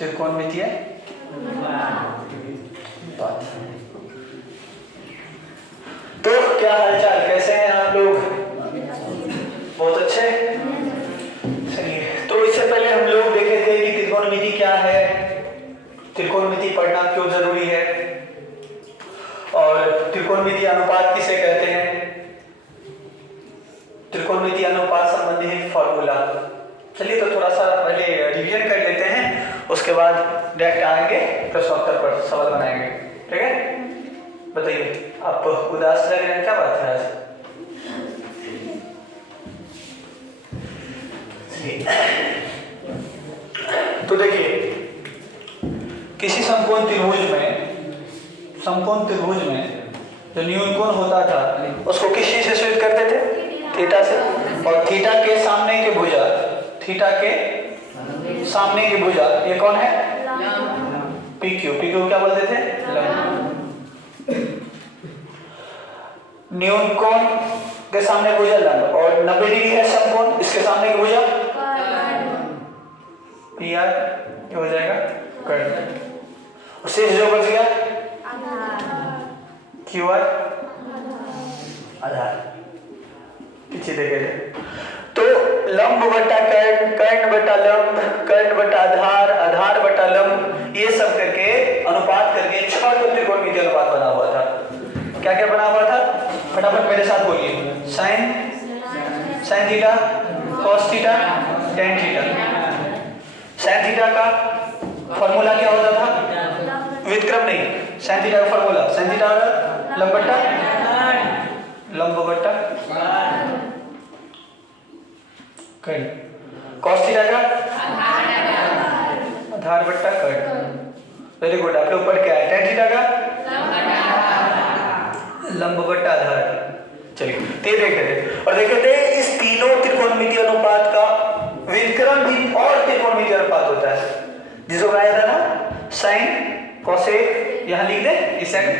त्रिकोणमितीय तो क्या हालचाल, कैसे हैं आप लोग? बहुत अच्छे। चलिए, तो इससे पहले हम लोग देखे थे कि त्रिकोणमिति क्या है, त्रिकोणमिति पढ़ना क्यों जरूरी है, और त्रिकोणमिति अनुपात किसे कहते हैं, त्रिकोणमिति अनुपात संबंधी फॉर्मूला। चलिए, तो थोड़ा सा पहले रिवीजन कर लेते हैं, उसके बाद डायरेक्ट आएंगे प्रश्नोत्तर पर सवाल बनाएंगे। ठीक है, बताइए आप उदास लग रहे हैं, क्या बात है आज? तो देखिए, किसी समकोण त्रिभुज में जो न्यूनकोण होता था उसको किस चीज से सूचित करते थे? थीटा से। और थीटा के सामने की भुजा, थीटा के सामने की भुजा ये कौन है? PQ। PQ क्या बोलते थे? न्यूनकोण के सामने भुजा लंब, और 90 डिग्री है समकोण, इसके सामने की भुजा PR हो जाएगा कर्ण। उससे जो बच गया QR आधार। पीछे देखे तो लंब बटा कर्ण, कर्ण बटा लंब, कर्ण बटा आधार, आधार बटा लंब, ये सब करके अनुपात करके 6 त्रिकोणमिति अनुपात बना हुआ था। क्या क्या बना हुआ था? फटाफट मेरे साथ बोलिए। Sine theta, cos theta, tan theta. Sine theta का फॉर्मूला क्या होता था? व्युत्क्रम नहीं, साइन थीटा का फॉर्मूला, साइन थीटा लंब बटा कर्ण, कॉस थीटा का आधार बटा कर्ण। वेरी गुड, आपके ऊपर क्या है? टेन थीटा का लंब बटा आधार। चलिए, ते देखे थे और देखे थे इस तीनों त्रिकोणमिति अनुपात का व्युत्क्रम भी और त्रिकोणमिति अनुपात होता है, जिसको बनाया था ना साइन कोसेक। यहां लिख दे इस साइड,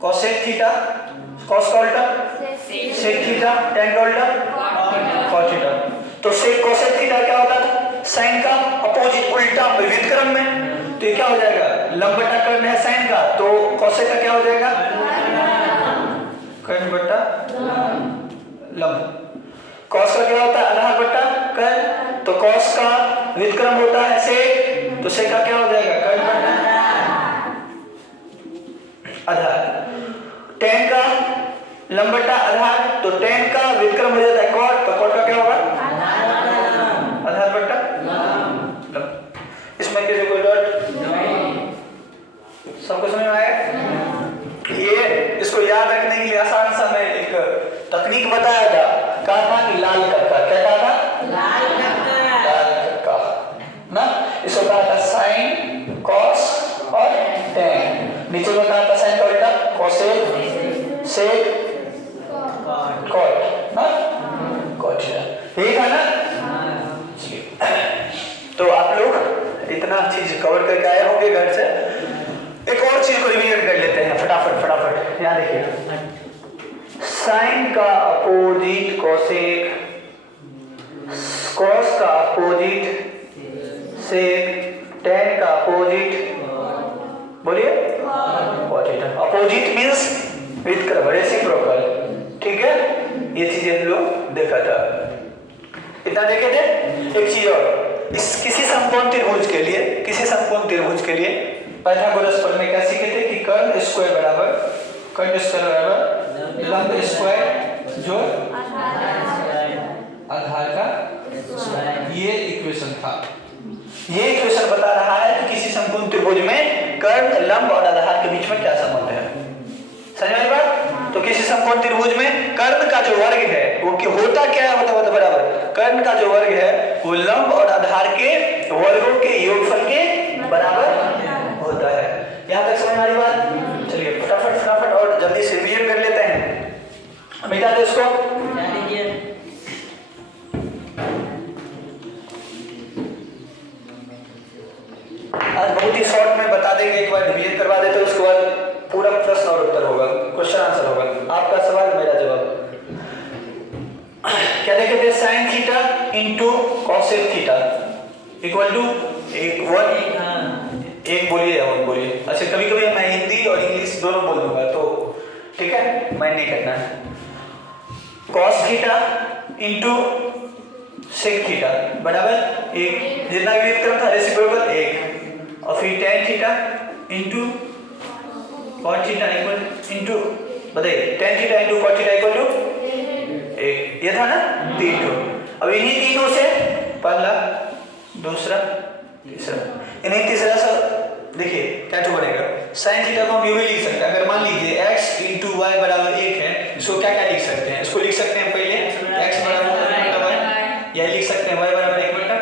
कोसेक थीटा, कॉस का उल्टा सेक थीटा, टेन का उल्टा कॉस थीटा। तो सेक कोसेक थीटा क्या होता था? साइन का अपोजिट, उल्टा व्युत्क्रम में। तो ये क्या हो जाएगा? लंब बटा कर्ण है साइन का, तो कोसेक का क्या हो जाएगा? कर्ण बटा लंब। कॉस का क्या होता है? आधार बटा कर्ण, तो कॉस का व्युत्क्रम होता है सेक, तो सेक का क्या हो जाएगा? कर्ण बटा आधार। टेन का लंब बटा आधार, तो टेन का व्युत्क्रम हो जाता है कॉट, तो कॉट का क्या होगा? आधार बटा लंब। इसमें किसी कोई डॉट? सबको समझ में आया? ये इसको याद रखने के लिए आसान सा मैं एक तकनीक बताया था, कहा था कि लाल कक्का। क्या कहा था? लाल कक्का ना। इसको कहा था साइन, कॉस और टेन। नीचे में कहा था साइन का उल्टा कोसेक, सेक, कॉट ना, कॉट। ठीक है ना? तो आप लोग इतना चीज कवर करके आए होंगे घर से। एक और चीज को रिवीजन कर लेते हैं फटाफट। यहाँ देखिए, साइन का अपोजिट कोसेक, कॉस का अपोजिट सेक, टेन का अपोजिट बोलिए कॉट। अपोजिट मींस व्युत्क्रम, रेसिप्रोकल। ठीक है, ये चीजें हम लोग देखा था, इतना देखे थे। एक चीज और, इस किसी समकोण त्रिभुज के लिए पाइथागोरस पर में क्या सीखे थे कि कर्ण स्क्वायर बराबर लंब स्क्वायर जो आधार का, ये इक्वेशन था। ये इक्वेशन बता रहा है कि किसी समकोण त्रिभुज में कर्ण, लंब और आधार के बीच में क्या संबंध है। समझ में आई बात? तो किसी समकोण त्रिभुज में कर्ण का जो वर्ग है वो होता क्या है? होता बराबर कर्ण का जो वर्ग है वो लंब और आधार के वर्गों के योगफल के बराबर होता है। यहां तक समझ में आ रही बात? चलिए फटाफट और जल्दी से रिवीजन कर लेते हैं। मिटा दे उसको। आज बहुत ही शॉर्ट में बता देंगे, एक बार रिवीजन करवा देते हैं, उसके बाद पूरा प्रश्न और उत्तर होगा, क्वेश्चन आंसर होगा। आपका सवाल मेरा जवाब। क्या देखे थे? Sine theta into cosec theta. Equal to एक वन, एक बोलिए या वन बोलिए। अच्छा कभी कभी मैं हिंदी और इंग्लिश दोनों बोल दूंगा तो ठीक है, मैं नहीं करना है। Cos theta into sec theta बराबर एक, जितना भी व्युत्क्रम था रेसिप्रोकल एक, और फिर tan theta into cot theta equal into बताइए tan theta into cot theta equal to एक, ये था ना तीन टू। अब इन्हीं तीनों से पहला दूसरा तीसरा, इन्हीं तीसरा सब देखिए क्या टू बनेगा। साइन थीटा को हम यूं भी लिख सकते हैं, अगर मान लीजिए x इंटू वाई बराबर एक है, इसको क्या क्या लिख सकते हैं, इसको लिख सकते हैं पहले x बराबर y, या लिख सकते हैं y बराबर एक बटा।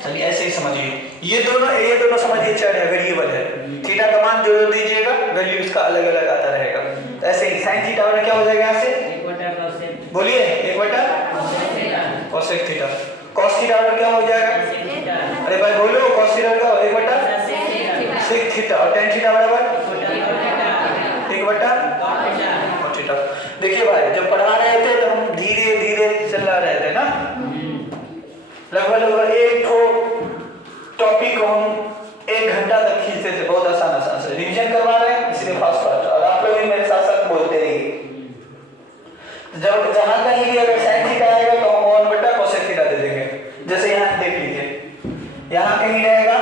चलिए ऐसे ही समझिए, ये दोनों समझिए चार वेरिएबल है, थीटा का मान जो दीजिएगा वैल्यू इसका अलग अलग आता रहेगा। ऐसे ही साइन थीटा वाला क्या हो जाएगा यहाँ से, बोलिए एक बटा कोसेक थीटा, कॉस थीटा वाला क्या हो जाएगा, अरे भाई बोलो कॉस थीटा का एक बटा सेक थीटा, और टेन थीटा बराबर एक बटा कॉट थीटा। देखिए भाई जब पढ़ा रहे थे तो हम धीरे धीरे चला रहे थे ना, लगभग एक टॉपिक को हम एक घंटा तक खींचते थे, बहुत आसान से रिवीजन करवा रहे हैं इसलिए फास्ट फास्ट, और आप लोग भी मेरे साथ साथ बोलते रहिए। जब जहां कहीं भी अगर साइन थीटा आएगा तो हम वन बटा कोसेक थीटा दे देंगे। जैसे यहाँ देख लीजिए, यहाँ कहीं रहेगा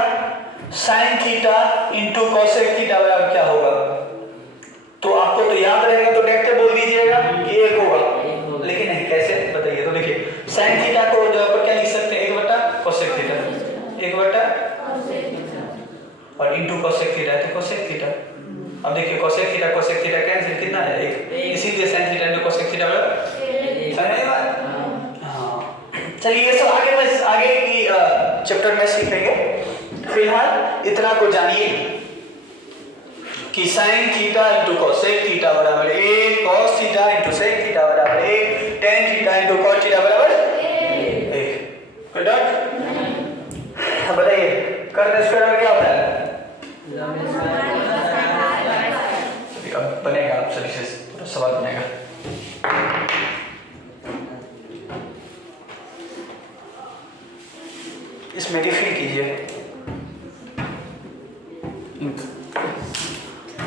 sign theta into cosec theta बराबर क्या होगा, तो आपको तो याद रहेगा तो डायरेक्ट बोल दीजिएगा कि एक होगा, लेकिन नहीं कैसे बताइए। तो देखिए साइन थीटा को जो पर क्या लिख सकते हैं, एक बटा कोसेक थीटा, एक बटा और इंटू कोसेक थीटा है तो कोसेक थीटा। अब देखिए कोसेक थीटा कैंसिल कितना है एक, इसीलिए sign theta into cosec theta बराबर समझ में बात। हाँ चलिए ये सब आगे की चैप्टर में सीखेंगे, फिलहाल इतना को जानिए कि sine theta into cosec theta बराबर एक, cos theta into sec theta बराबर एक, tan theta into cot theta बराबर एक। बताइए कर्न स्क्वायर क्या होता है, बनेगा आप सभी से पूरा सवाल बनेगा। इसमें रिफिल कीजिए।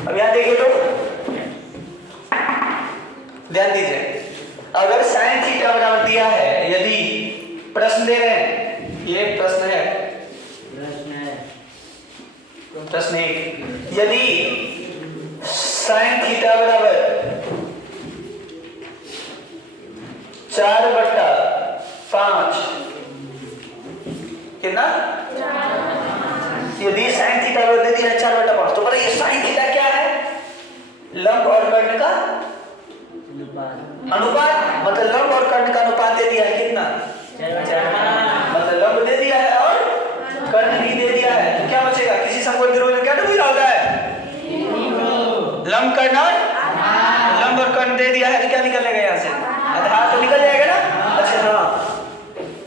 अब यहां देखिए तो ध्यान दीजिए, अगर साइन थीटा बराबर दिया है, यदि प्रश्न दे रहे हैं, ये प्रश्न है प्रश्न एक, यदि साइन थीटा बराबर 4/5 कितना, यदि साइन थीटा बराबर दे दिया 4/5 तो बताइए साइन थीटा क्या है, लंब और कर्ण का अनुपात, मतलब लंब और कर्ण का अनुपात दे दिया है कितना, मतलब लंब दे दिया है और कर्ण भी दे दिया है, तो क्या बचेगा, किसी समकोण द्विभुज में क्या डूबी होता है, लंब कर्ण और लंब और कर्ण दे दिया है तो क्या निकलेगा यहाँ से, आधार तो निकल जाएगा ना। अच्छा हाँ,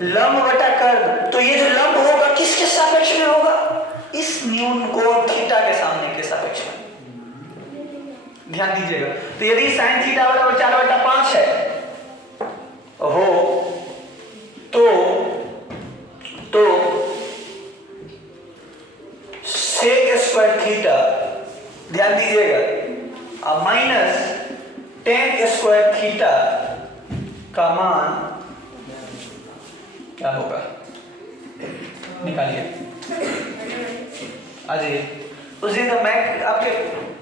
लंब बटा कर्ण, तो ये जो लंब होगा किसके सापेक्ष में होगा, इस न्यून कोण थीटा के सामने के सापेक्ष में, ध्यान दीजिएगा। तो यदि साइन थीटा बराबर 4/5 है हो तो सेक स्क्वायर थीटा, ध्यान दीजिएगा, माइनस टेन स्क्वायर थीटा का मान क्या होगा, निकालिए। अजय उस दिन तो मैक आपके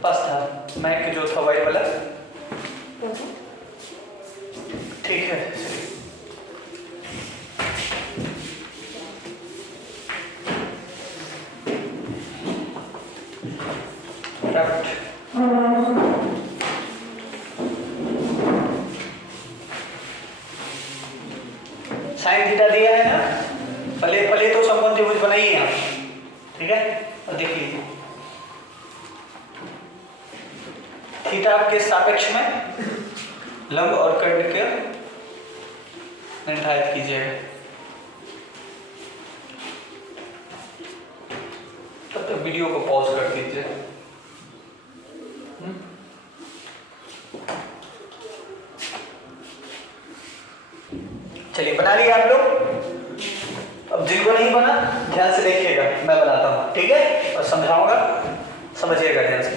पास था, मैक जो था वाइट वाला, ठीक है साइन थीटा दिया है ना, पहले तो समकोण त्रिभुज बनाइए आप, ठीक है। और देख लीजिए थीटा के सापेक्ष में लंब और कर्ण के निर्धारित कीजिएगा। तब तक वीडियो को पॉज कर दीजिए। चलिए बना लिया आप लोग। अब जिनको नहीं बना ध्यान से देखिएगा, मैं बनाता हूँ, ठीक है, और समझाऊंगा, समझिएगा ध्यान से।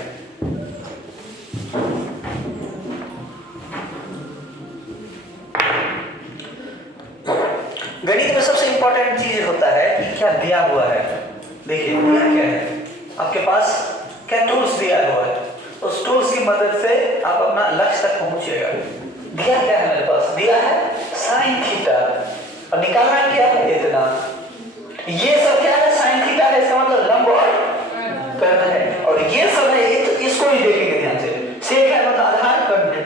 गणित में सबसे इंपॉर्टेंट चीज होता है कि क्या दिया हुआ है। देखिए दिया क्या है, आपके पास क्या टूल्स दिया हुआ है, उस टूल्स की मदद से आप अपना लक्ष्य तक पहुंचिएगा। दिया क्या है मेरे पास, दिया है साइन थीटा, और निकालना क्या है इतना, ये सब क्या है साइन थीटा है, इसका मतलब लंब और कर्ण है, और ये सब है इसको भी देखेंगे ध्यान से। सेक है मतलब आधार कर्ण है,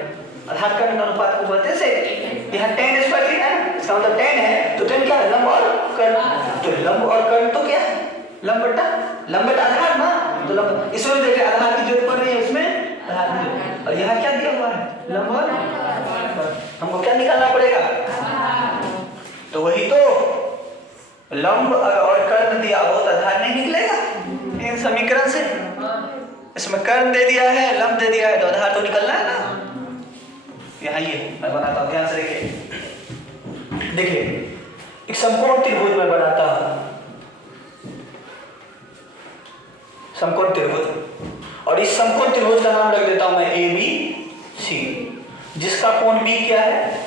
आधार कर्ण का अनुपात को बोलते हैं सेक। यहाँ tan स्क्वायर थीटा है, इसका मतलब tan है, तो tan क्या है लंब और कर्ण, तो लंब और कर्ण तो क्या है लंब बटा आधार ना, तो लंब, इसमें देखिए आधार की जरूरत पड़ रही है, इसमें आधार की जरूरत, और यहाँ क्या दिया हुआ है लंब और हमको क्या निकालना पड़ेगा, तो वही तो लंब और कर्ण दिया हो तो आधार नहीं निकलेगा इन समीकरण से। इसमें कर्ण दे दिया है, लंब दे दिया है, तो आधार तो निकलना है ना। यहाँ ये मैं बनाता हूँ, ध्यान से देखिए। देखिए एक समकोण त्रिभुज में बनाता हूँ, समकोण त्रिभुज, और इस समकोण त्रिभुज का नाम रख देता हूं मैं ABC, जिसका कोण B क्या है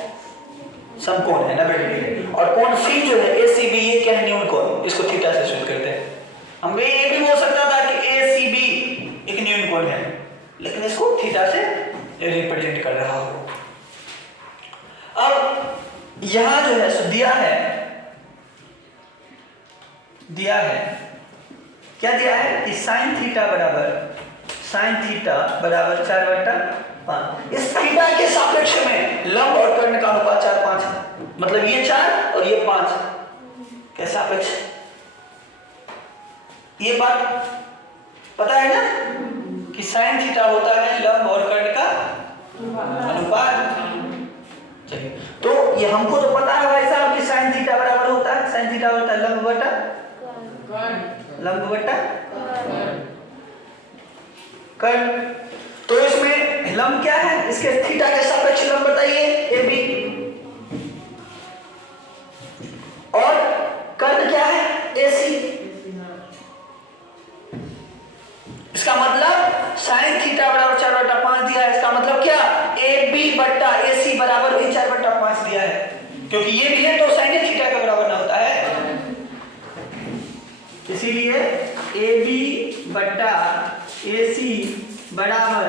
समकोण है 90 डिग्री, और कोण C जो है ACB, ये क्या है न्यून कोण, इसको थीटा से सूचित करते हैं। हम ये भी हो सकता था कि ACB एक न्यून कोण है, लेकिन इसको थीटा से रिप्रेजेंट कर रहा हो। अब यहां जो है सो दिया है क्या दिया है कि साइन थीटा बराबर 4/5। इस थीटा के सापेक्ष में लंब और कर्ण का अनुपात 4/5 है, मतलब ये 4 और ये 5 के सापेक्ष। ये बात पता है ना कि साइन थीटा होता है लंब और कर्ण का अनुपात। चलिए, तो ये हमको तो पता है भाई साहब कि साइन थीटा बराबर होता है, साइन थीटा होता है लंब बटा कर्ण। तो इसमें लंब क्या है, इसके थीटा के सापेक्ष लंब बताइए AB, और कर्ण क्या है AC। इसका मतलब साइन थीटा बराबर 4/5 दिया है, इसका मतलब क्या AB बट्टा AC बराबर भी 4/5 दिया है, क्योंकि ये भी है तो साइन थीटा का बराबर ना होता है, इसीलिए AB बट्टा AC बराबर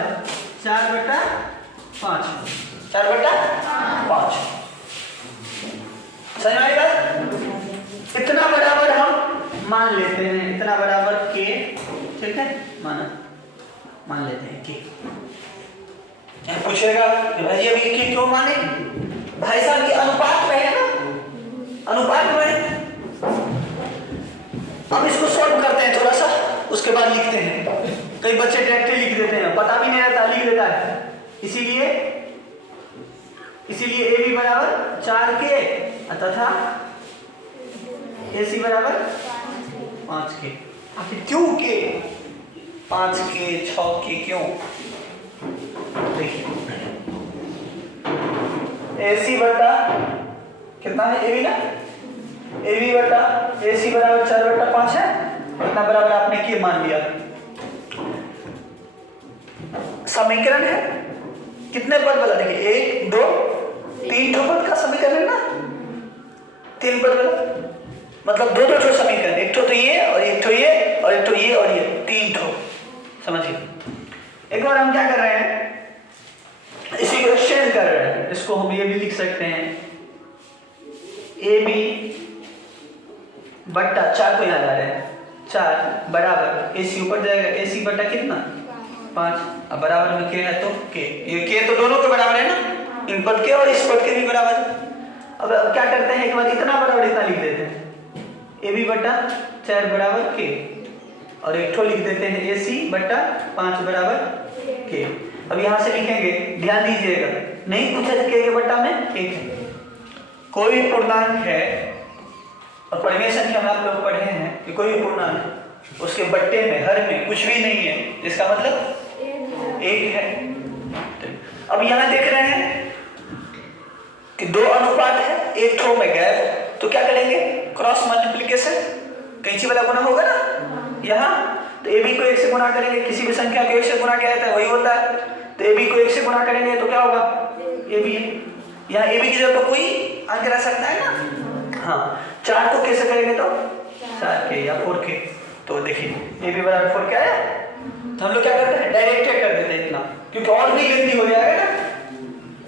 4/5। 4/5 समझ आई बात। इतना बराबर हम मान लेते हैं, इतना बराबर K, ठीक है, मान लेते हैं K। पूछेगा भाई अभी K क्यों माने, भाई साहब ये अनुपात में है ना, अनुपात में। अब इसको सॉल्व करते हैं थोड़ा सा, उसके बाद लिखते हैं। कई बच्चे डायरेक्टली लिख देते हैं, पता भी नहीं रहता, लिख देता है। इसीलिए AB बराबर 4K तथा AC बराबर 5K। आखिर क्यों K, 5K 6K क्यों? देखिए AC बटा कितना है AB ना, AB बटा AC बराबर 4/5 है, इतना बराबर आपने K मान लिया। समीकरण है कितने पद बना, देखिए 1 2 3 पद का समीकरण है ना, 3 पद बना, मतलब 2 2 समीकरण, एक तो ये और एक तो ये और एक तो ये और ये 3 ठो, समझिए। एक बार हम क्या कर रहे हैं, इसी को एक्सचेंज कर रहे हैं, इसको हम ये भी लिख सकते हैं AB बट्टा 4 को यहाँ ला रहे हैं, 4 बराबर AC ऊपर जाएगा, AC बट्टा कितना 5, अब बराबर में K है तो K, ये K तो दोनों के बराबर है ना, इन पद के और इस पद के भी बराबर है। अब क्या करते हैं, एक बार इतना बराबर इतना लिख देते हैं, AB बट्टा 4 बराबर K, और एक ठो लिख देते हैं AC बट्टा 5 बराबर K। अब यहाँ से लिखेंगे, ध्यान दीजिएगा, नहीं पूछा K के बट्टा में 1 है, कोई भी पूर्णांक है, और परिमेय संख्या में आप लोग पढ़े हैं कि कोई भी पूर्णांक उसके बट्टे में हर में कुछ भी नहीं है, इसका मतलब 1 है। अब यहाँ देख रहे हैं कि 2 अनुपात है, एक ठो में गैप, तो क्या करेंगे, क्रॉस मल्टीप्लीकेशन, कैंची वाला गुना होगा ना यहाँ, तो ए बी को 1 से गुना करेंगे, किसी भी संख्या को 1 से गुना किया जाता है वही होता है, तो ए बी को 1 से गुना करेंगे तो क्या होगा, ए बी, यहाँ ए बी की जगह तो कोई अंक रह सकता है ना, हाँ 4 को कैसे करेंगे तो 4 के या 4 के, तो देखिए ए बी बराबर 4 क्या है, तो हम लोग क्या करते हैं डायरेक्टेड कर देते हैं इतना, क्योंकि और भी लेंथी हो जाएगा ना,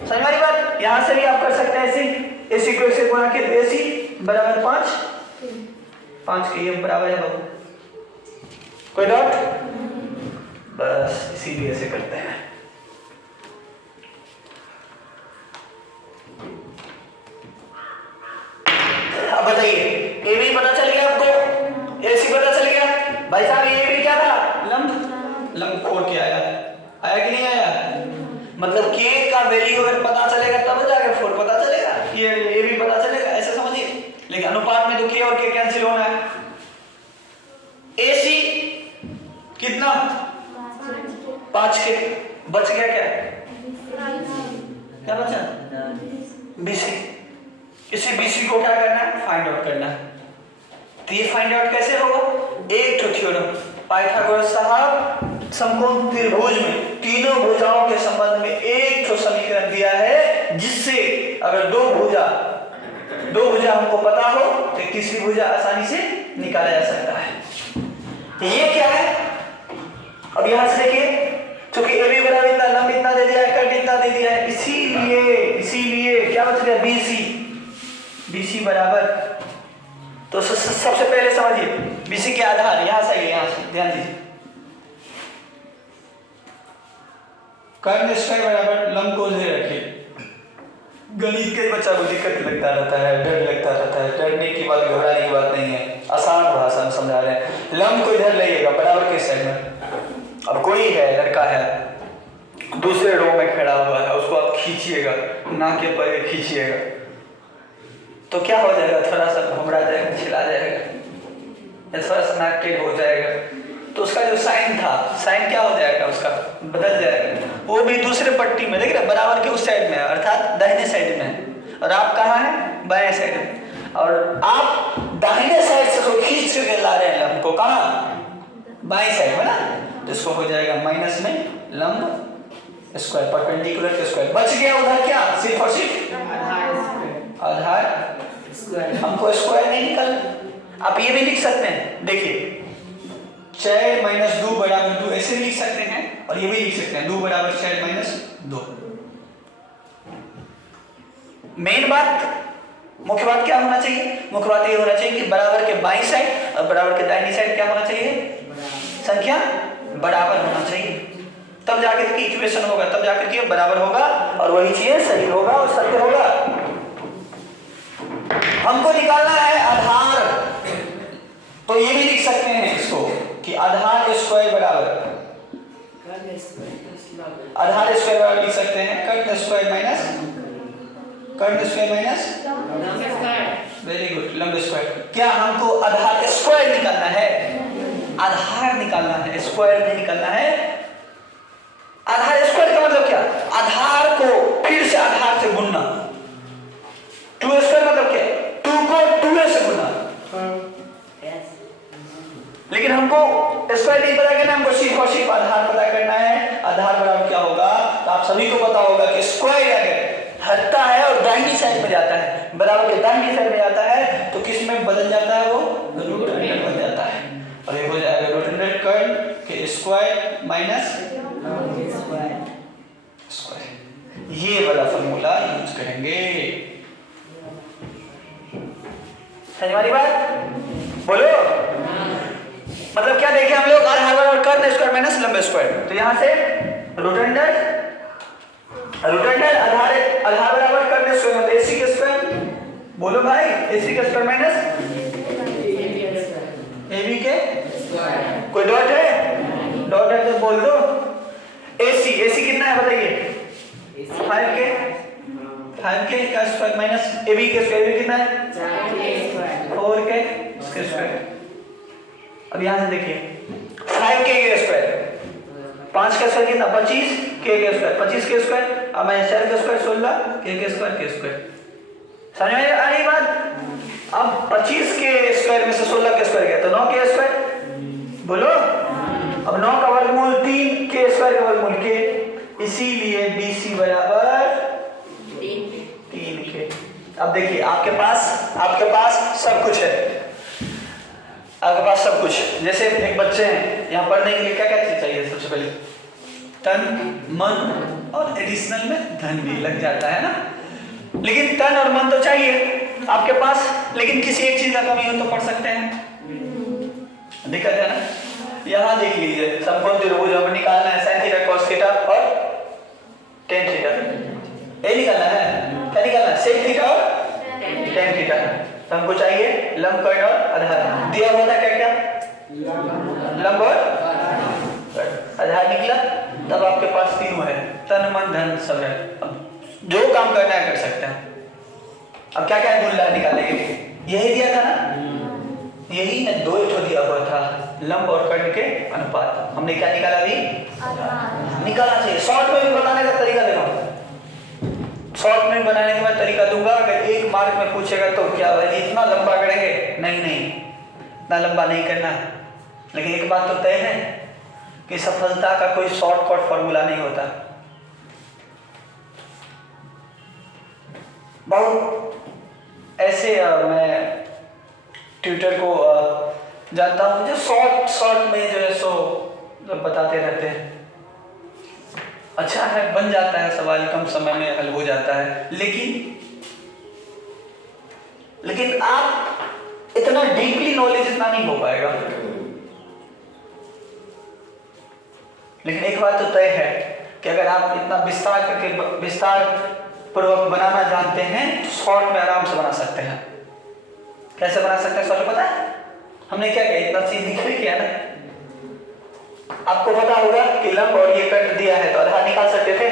समझ में आ रही बात। यहाँ से भी आप कर सकते हैं ऐसे, AC को 1 से गुणा किया तो AC बराबर 5 के, ये बराबर है बाबू, कोई डॉट, बस इसीलिए ऐसे करते हैं। अब बताइए ए बी पता चल गया आपको, AC पता चल गया, भाई साहब ए बी क्या था, लंब 4 के आया कि नहीं आया, मतलब k का वैल्यू अगर पता चलेगा तब जाके 4 पता चलेगा, ये ए बी पता चलेगा, ऐसे समझिए। लेकिन अनुपात में तो k और k कैंसिल होना है, AC कितना 5 के, बच गया क्या बचा, BC, इसी BC को क्या करना है, फाइंड आउट करना है। तो ये फाइंड आउट कैसे होगा, एक तो थ्योरम पाइथागोरस साहब समकोण त्रिभुज में तीनों भुजाओं के संबंध में एक तो समीकरण दिया है, जिससे अगर दो भुजा हमको पता हो तो तीसरी भुजा आसानी से निकाला जा सकता है। ये क्या है, अब यहां से देखिए, क्योंकि ए बी बराबर इतना, लंब इतना दे दिया है, कट इतना दे दिया है, इसीलिए क्या बच गया, BC बराबर, तो सबसे पहले समझिए BC के आधार यहां से ध्यान दीजिए, कर्ण स्क्वायर बराबर लंब को उधर रखिए। गणित के बच्चा को दिक्कत लगता रहता है, डर लगता रहता है, डरने की बात, घबराने की बात नहीं है, आसान भाषा में समझा रहे हैं। लंब को इधर लाइएगा बराबर के साइड में, अब कोई है लड़का है दूसरे रो में खड़ा हुआ है, उसको आप खींचिएगा, नाक के पर खींचिएगा तो क्या हो जाएगा, थोड़ा सा घबरा जाएगा, छिला जाएगा, थोड़ा सा नाक टेढ़ हो जाएगा, तो उसका जो साइन था, साइन क्या हो जाएगा, उसका बदल जाएगा, वो भी दूसरे पट्टी में, देखिए बराबर के उस साइड में है, अर्थात दाहिने साइड में है, और आप कहाँ हैं, बाएं साइड में, और आप दाहिने साइड से तो खींच के ला रहे हैं लंब को, कहाँ, बाएं साइड में ना, तो इसको हो जाएगा माइनस में लंब स्क्वायर परपेंडिकुलर के स्क्वायर, बच गया उधर क्या, सिर्फ और सिर्फ आधार स्क्वायर, हमको स्क्वायर नहीं निकलना। आप ये भी लिख सकते हैं, देखिए 4 - 2 बराबर 2, ऐसे लिख सकते हैं, और ये भी लिख सकते हैं 2 बराबर 4 - 2। मेन बात, मुख्य बात क्या होना चाहिए, मुख्य बात ये होना चाहिए कि बराबर के बाईं साइड और बराबर के दाहिनी साइड क्या होना चाहिए, संख्या बराबर होना चाहिए, तब जाकर के इक्वेशन होगा, तब जाकर के बराबर होगा, और वही चीज सही होगा और सत्य होगा। हमको निकालना है आधार, तो ये भी लिख सकते हैं इसको कि आधार स्क्वायर बराबर, आधार स्क्वायर बराबर लिख सकते हैं कर्ण स्क्वायर माइनस वेरी गुड लंब स्क्वायर। क्या हमको आधार स्क्वायर निकालना है, आधार निकालना है, स्क्वायर नहीं निकालना है। आधार स्क्वायर का मतलब क्या, आधार को फिर से आधार से गुणना, 2 स्क्वायर मतलब क्या, 2 को 2 से गुणा, लेकिन हमको स्क्वायर नहीं पता करना, हमको सिर्फ और सिर्फ आधार पता करना है। आधार बराबर क्या होगा, तो आप सभी को पता होगा कि स्क्वायर अगर हटता है और दाहिनी साइड में जाता है, बराबर के दाहिनी साइड में जाता है, तो किस में बदल जाता है, वो रूट अंडर बन जाता है, और ये हो जाएगा रूट अंडर कर्ण के स्क्वायर माइनस स्क्वायर। ये वाला फॉर्मूला यूज करेंगे, समझ हमारी बात, बोलो। मतलब क्या देखे हम लोग, आधार बराबर कर्ण स्क्वायर माइनस लंब स्क्वायर, तो यहां से रूट अंडर आधार बराबर कर्ण स्क्वायर मतलब AC के स्क्वायर, बोलो भाई, AC के स्क्वायर माइनस AB के स्क्वायर, कोई डॉट है, डॉट है तो बोल दो। AC कितना है बताइए, 5 के का स्क्वायर माइनस AB के स्क्वायर कितना है, 4 के स्क्वायर। अब यहां से देखिए 5 के स्क्वायर, 5 का स्क्वायर कितना, 25 के स्क्वायर, 25 के स्क्वायर, अब मैं 4 के स्क्वायर 16 के स्क्वायर समझ में आ रही बात। अब 25 के स्क्वायर में से 16 के स्क्वायर गया तो 9 के स्क्वायर, बोलो। अब 9 का वर्गमूल 3 के स्क्वायर का वर्गमूल के, इसीलिए BC बराबर 3 के। अब देखिए आपके पास सब कुछ है, आपके पास सब कुछ। जैसे एक बच्चे हैं, यहाँ पढ़ने के लिए क्या क्या चीज चाहिए? सबसे पहले तन, मन और एडिशनल में धन भी लग जाता है ना। लेकिन तन और मन तो चाहिए आपके पास, लेकिन किसी एक चीज का कमी हो तो पढ़ सकते हैं। दिक्कत है ना। यहाँ देख लीजिए, समकोण त्रिभुज हमें निकालना है sin थीटा cos थीटा और tan थीटा। ये निकालना है, क्या निकालना है? sec थीटा और tan थीटा। तो हमको चाहिए लंब, कर्ण और आधार। दिया हुआ था क्या क्या? लंब और आधार निकला, तब आपके पास तीनों है, तन मन धन सब है। अब जो काम करना है कर सकते हैं। अब क्या क्या गुल्ला निकालेंगे? यही दिया था ना, यही ने 2 दिया हुआ था, लंब और कर्ण के अनुपात। हमने क्या निकाला? अभी निकालना चाहिए। शॉर्ट में भी बनाने का तरीका देखो, शॉर्ट में बनाने के बाद तरीका दूंगा। अगर 1 मार्क में पूछेगा तो क्या भाई इतना लंबा करेंगे? नहीं, इतना लंबा नहीं करना। लेकिन एक बात तो तय है कि सफलता का कोई शॉर्टकट फॉर्मूला नहीं होता। बहुत ऐसे मैं ट्यूटर को जानता हूँ जो शॉर्ट में जो है सो बताते रहते हैं। अच्छा है, बन जाता है सवाल, कम समय में हल हो जाता है। लेकिन आप इतना डीपली नॉलेज इतना नहीं हो पाएगा। लेकिन एक बात तो तय है कि अगर आप इतना विस्तार पूर्वक बनाना जानते हैं तो शॉर्ट में आराम से बना सकते हैं। कैसे बना सकते हैं? शॉर्ट पता है हमने क्या किया? इतना चीज लिख किया ना। आपको पता होगा कि लंब और ये कट दिया है तो आधार निकाल सकते थे,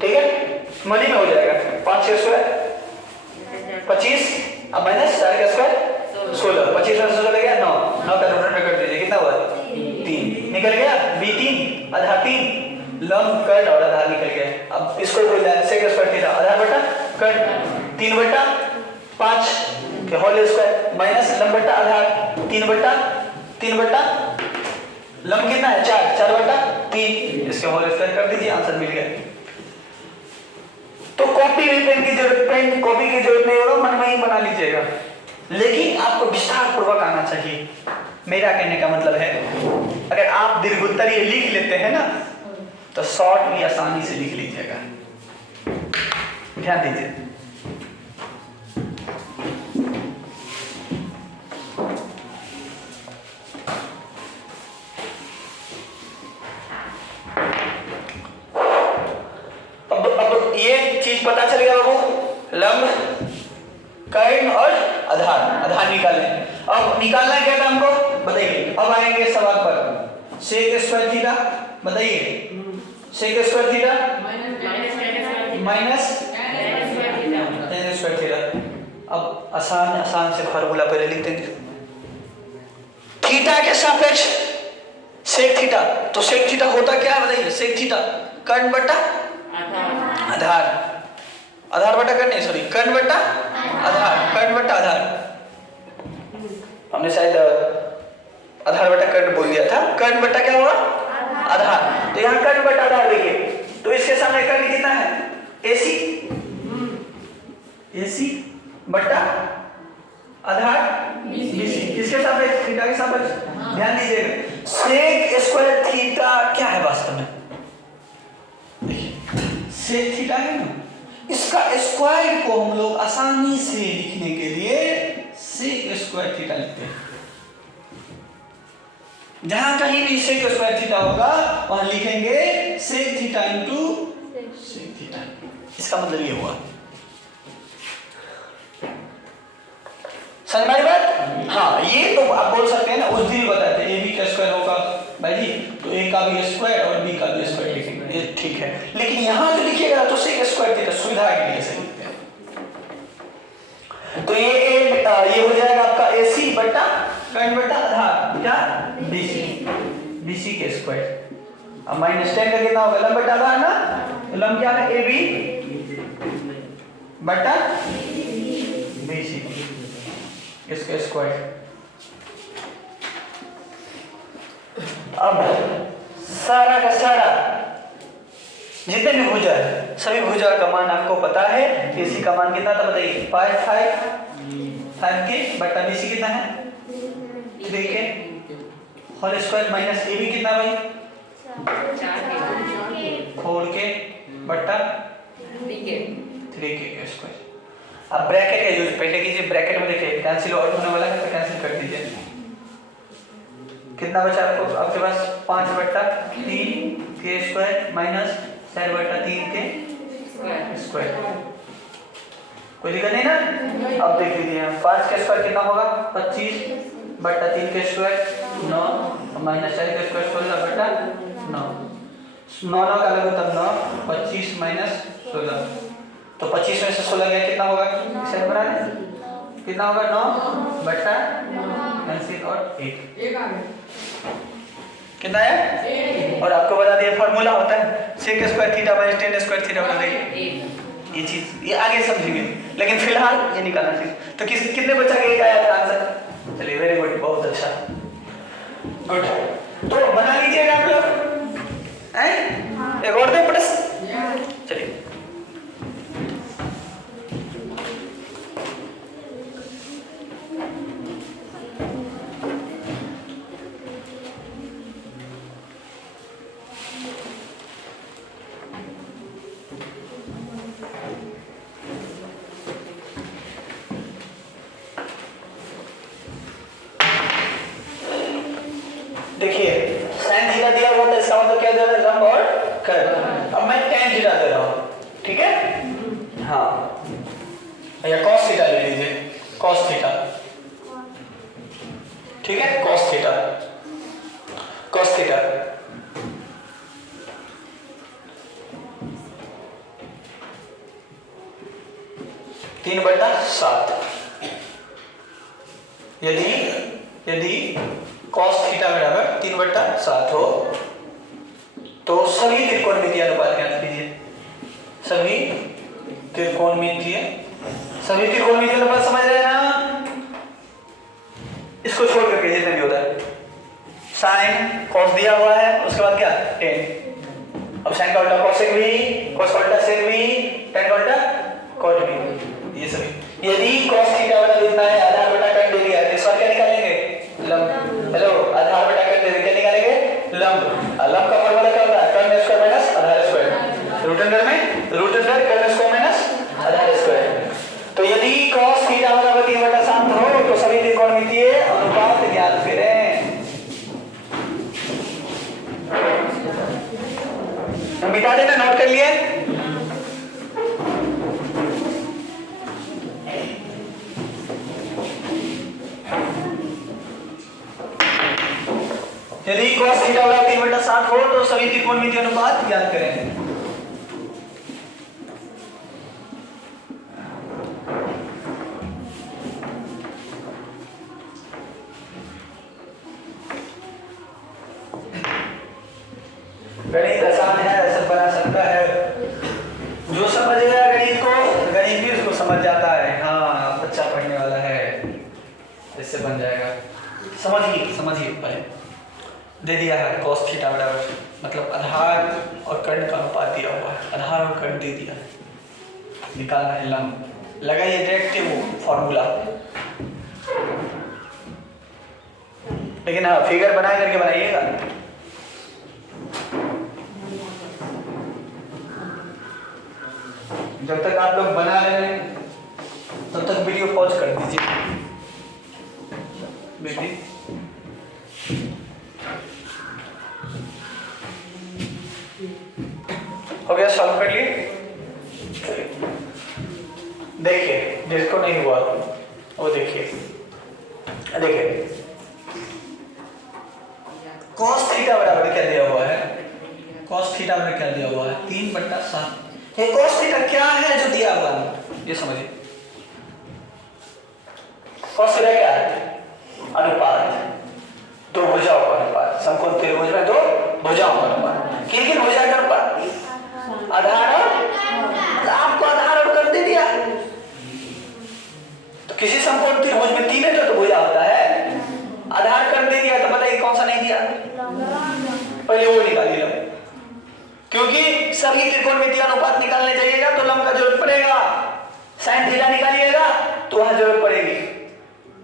ठीक है? मनी में हो जाएगा 5 के स्क्वायर 25, अब माइनस 4 का स्क्वायर 16, 25 में 16 गया 9, 9 का रूट कर दीजिए, कितना हुआ? 3 निकल गया। B3 आधार 3, लंब कर्ण और आधार निकल गया। अब इसको बोल जाए सेक स्क्वायर थीटा आधार बटा कर्ण 3/5 के होल स्क्वायर माइनस लंब बटा आधार 3 बटा लंब कितना है? 4/3, इसके होल स्क्वायर कर दीजिए, आंसर मिल गया। तो कॉपी की जरूरत नहीं होगा, मन में ही बना लीजिएगा। लेकिन आपको विस्तार पूर्वक आना चाहिए। मेरा कहने का मतलब है अगर आप दीर्घोत्तर ये लिख लेते हैं ना तो शॉर्ट भी आसानी से लिख लीजिएगा। ध्यान दीजिए। अब ये चीज पता चल गया बाबू, लंब कर्ण और आधार निकालें। अब निकालना क्या था हमको बताइए। अब आएंगे सवाल पर, सेक स्क्वायर थीटा बताइए, sec square theta minus tan square theta. अब आसान से फार्मूला पहले लिख देंगे। थीटा के सापेक्ष सेक थीटा, तो सेक थीटा होता क्या है बताइए? सेक थीटा कर्ण बटा आधार बटा कर्ण नहीं, सॉरी कर्ण बटा आधार, कर्ण बटा आधार। हमने शायद आधार बटा कर्ण बोल दिया था। कर्ण बटा क्या हुआ? आधार। तो यहाँ कर्ण बटा आधार देखिए, तो इसके सामने कर्ण कितना है? AC बटा आधार BC। किसके सापेक्ष? थीटा के सापेक्ष। ध्यान दीजिएगा, सेक स्क्वायर थीटा क्या है वास्तव में? देखिए सेक थीटा है ना, इसका स्क्वायर को हम लोग आसानी से लिखने के लिए सेक स्क्वायर थीटा लिखते हैं। जहां कहीं भी सेक स्क्वायर थीटा होगा वहां लिखेंगे sec theta into sec theta. इसका मतलब ये हुआ, समझ में आई बात? हाँ, ये तो आप बोल सकते हैं ना, उस दिन बताते हैं AB का स्क्वायर होगा भाई जी, तो A का भी स्क्वायर और B का भी स्क्वायर लिखेंगे, ये ठीक है। लेकिन यहां जो लिखिएगा तो सेक स्क्वायर थीटा सुविधा के लिए सही लिखते हैं। तो ये हो जाएगा आपका AC बटा कर्ण बटा आधार क्या? BC के स्क्वायर। अब माइनस 10 का कितना होगा? लंब बटा आधार ना, तो लंब क्या है? AB बटा BC इसके स्क्वायर। अब सारा का सारा जितने भी भुजा है सभी भुजा का मान आपको पता है। AC का मान कितना था बताइए? 5 के बटा BC कितना है? 3 के होल स्क्वायर माइनस AB कितना भाई? 4 के बटा 3 के स्क्वायर। अब ब्रैकेट का यूज पहले कीजिए। ब्रैकेट में देखिए कैंसिल और होने वाला है तो कैंसिल कर दीजिए। कितना बचा आपको? आपके पास 5 बटा 3 के स्क्वायर माइनस 4 बटा 3 के स्क्वायर। कोई दिक्कत नहीं ना? अब देख लीजिए 5 के स्क्वायर कितना होगा? 25 बटा 3 के स्क्वायर 9 माइनस 4 के स्क्वायर 16 बटा 9। 9 का लघु तब 9 25 माइनस 16 तो 25 में से 16 गया कितना होगा? इसे बना लें कितना होगा? 9 बटा कैंसिल और 1 कितना है? और आपको बता दिया फॉर्मूला होता है sec square theta minus tan square theta बना देंगे। ये चीज ये आगे समझेंगे लेकिन फिलहाल ये निकालना चाहिए। तो कितने बचा के आया आंसर? चलिए वेरी गुड, बहुत अच्छा, गुड। तो बना लीजिएगा आप लोग हैं? एक और दे प्लस। चलिए देखिए sin थीटा दिया हुआ था, इसका मतलब क्या दे रहा है? लंब और कर्व। अब मैं tan थीटा दे रहा हूं, ठीक है? हाँ, या cos थीटा ले लीजिए, cos थीटा, ठीक है? cos theta, cos theta 3/7। यदि cos थीटा बराबर 3/7 हो तो सभी त्रिकोणमितीय अनुपात ज्ञात कीजिए। सभी त्रिकोणमितीय अनुपात समझ रहे हैं ना? इसको छोड़ करके जितना भी होता है sin cos दिया हुआ है, उसके बाद क्या? tan। अब sin का उल्टा cosec भी, cos का उल्टा sec भी, tan का उल्टा cot भी, ये सभी। यदि cos थीटा बराबर इतना है, आधार बटा कट दे दिया है, तो इस बार क्या निकालेंगे? लंब। हेलो, आधार बटा कट दे दिया, क्या निकालेंगे? लंब। लंब का फॉर्मूला क्या होता है? कर्ण स्क्वायर माइनस आधार स्क्वायर। रूट अंडर में रूट अंडर कर्ण स्क्वायर माइनस आधार स्क्वायर। तो यदि cos थीटा बराबर 3/7 हो तो सभी त्रिकोणमितीय अनुपात ज्ञात करें। हम बिता देना, नोट कर लिए? यदि cos थीटा बराबर 3/7 हो तो सभी त्रिकोणमितीय अनुपात ज्ञात करें। गणित आसान है, सब बना सकता है। जो समझेगा गणित को, गणित भी उसको समझ जाता है। हाँ, बच्चा पढ़ने वाला है, इससे बन जाएगा। समझिए पहले दे दिया है cos थीटा बराबर, मतलब आधार और कर्ण का अनुपात दिया हुआ है, आधार और कर्ण दे दिया है, निकालना है लंब। लगाइए डायरेक्ट वो फॉर्मूला, लेकिन हाँ फिगर बना करके बनाइएगा। जब तक आप लोग बना रहे हैं तब तक वीडियो पॉज कर दीजिए। बेटी हो गया, सॉल्व कर लिए? देखिए जिसको नहीं हुआ वो देखिए cos थीटा बराबर क्या दिया हुआ है? cos थीटा बराबर क्या दिया हुआ है? 3/7। ये cos थीटा क्या है जो दिया हुआ है, ये समझिए। cos थीटा क्या है? अनुपात, दो भुजाओं का अनुपात। समकोण त्रिभुज में दो भुजाओं का अनुपात। किन भुजा का अनुपात? आधार और, आपको आधार और कर दे दिया, किसी समकोण त्रिभुज में 3 है तो भुजा होता है। आधार कर्ण दे दिया तो बताइए कौन सा नहीं दिया, पहले वो निकालिए लंब, क्योंकि सभी त्रिकोणमितीय अनुपात निकालने जाइएगा तो लंब का जरूरत पड़ेगा। साइन थीटा निकालिएगा तो वहां जरूरत पड़ेगी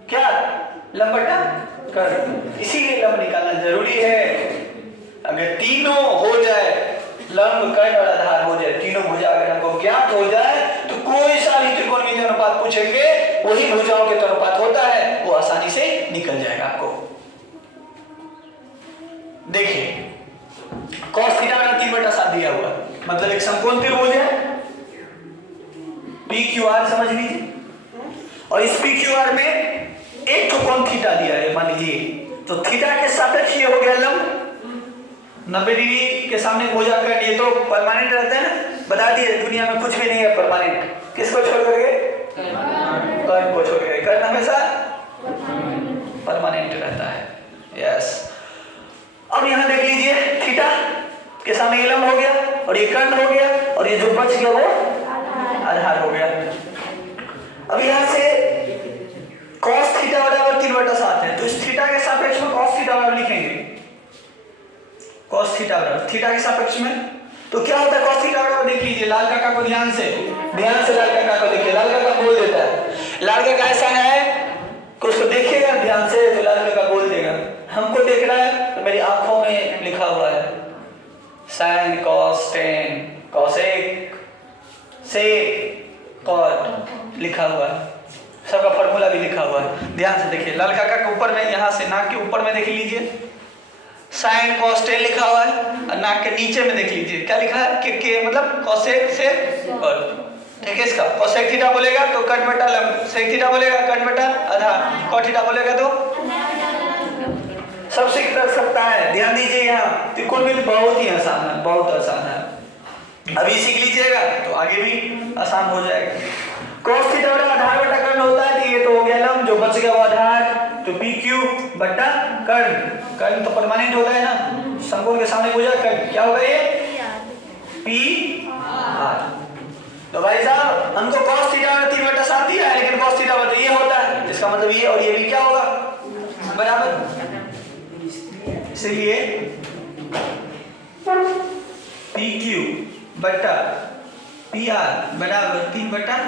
क्या, लंब बटा कर्ण, इसीलिए लंब निकालना जरूरी है। अगर तीनों हो जाए, लंब कर्ण और आधार हो जाए, तीनों भुजा अगर हमको ज्ञात हो जाए तो कोई सा भी त्रिकोणमितीय अनुपात पूछेंगे वही भुजाओं के अनुपात होता है, वो आसानी से निकल जाएगा आपको। देखिए cos थीटा का 3/7 दिया हुआ, मतलब एक समकोण त्रिभुज है, PQR समझ लीजिए, और इस PQR में एक तो कोण थीटा दिया है मान लीजिए, तो थीटा के सापेक्ष ये हो गया लंब, 90 डिग्री के सामने भुजा कर्ण, ये तो परमानेंट रहता है ना, बता दिए दुनिया में कुछ भी नहीं है परमानेंट, किसको छोड़ करके, कर्ण को छोड़ करके, कर्ण हमेशा परमानेंट रहता है। यस, अब यहां देख लीजिए थीटा के सामने ये लंब हो गया और ये कर्ण हो गया और ये जो बच गया वो आधार हो गया। अब यहां से cos थीटा बराबर 3/7 है, तो इस थीटा के सापेक्ष में cos थीटा बराबर लिखेंगे, cos थीटा बराबर थीटा के सापेक्ष में, तो क्या होता है cos थीटा बराबर, देख लीजिए लाल काका को ध्यान से लाल काका को देखिए, लाल काका बोल देता है, लाल काका ऐसा है कि उसको देखिएगा ध्यान से तो लाल काका बोल देगा, हमको देख रहा है तो मेरी आंखों में लिखा हुआ है sin cos tan cosec sec cot लिखा हुआ है, सबका फॉर्मूला भी लिखा हुआ है, ध्यान से देखिए। लाल काका के ऊपर में, यहाँ से नाक के ऊपर में देख लीजिए sin cos tan लिखा हुआ है, और नाक के नीचे में देख लीजिए क्या लिखा है के मतलब cosec sec cot, ठीक है। इसका cosec थीटा बोलेगा तो कट बटा लंब, sec थीटा बोलेगा कट बटा आधार, cot थीटा बोलेगा तो सब सीख सकता है। ध्यान दीजिए यहाँ त्रिकोणमिति बहुत ही आसान है, बहुत आसान है, अभी सीख लीजिएगा तो आगे भी आसान हो जाएगा। cos थीटा बटा आधार बटा कर्ण होता है, तो ये तो हो गया लंब, जो बच गया वो आधार, तो PQ बटा कर्ण, कर्ण तो परमानेंट होता है ना, समकोण के सामने भुजा कर्ण, क्या होगा ये PR। तो भाई साहब हमको cos थीटा 3/7 दिया है, लेकिन cos थीटा बटा ये होता है, इसका मतलब ये और ये भी क्या होगा बराबर, इसलिए PQ बटा PR बराबर 3/7,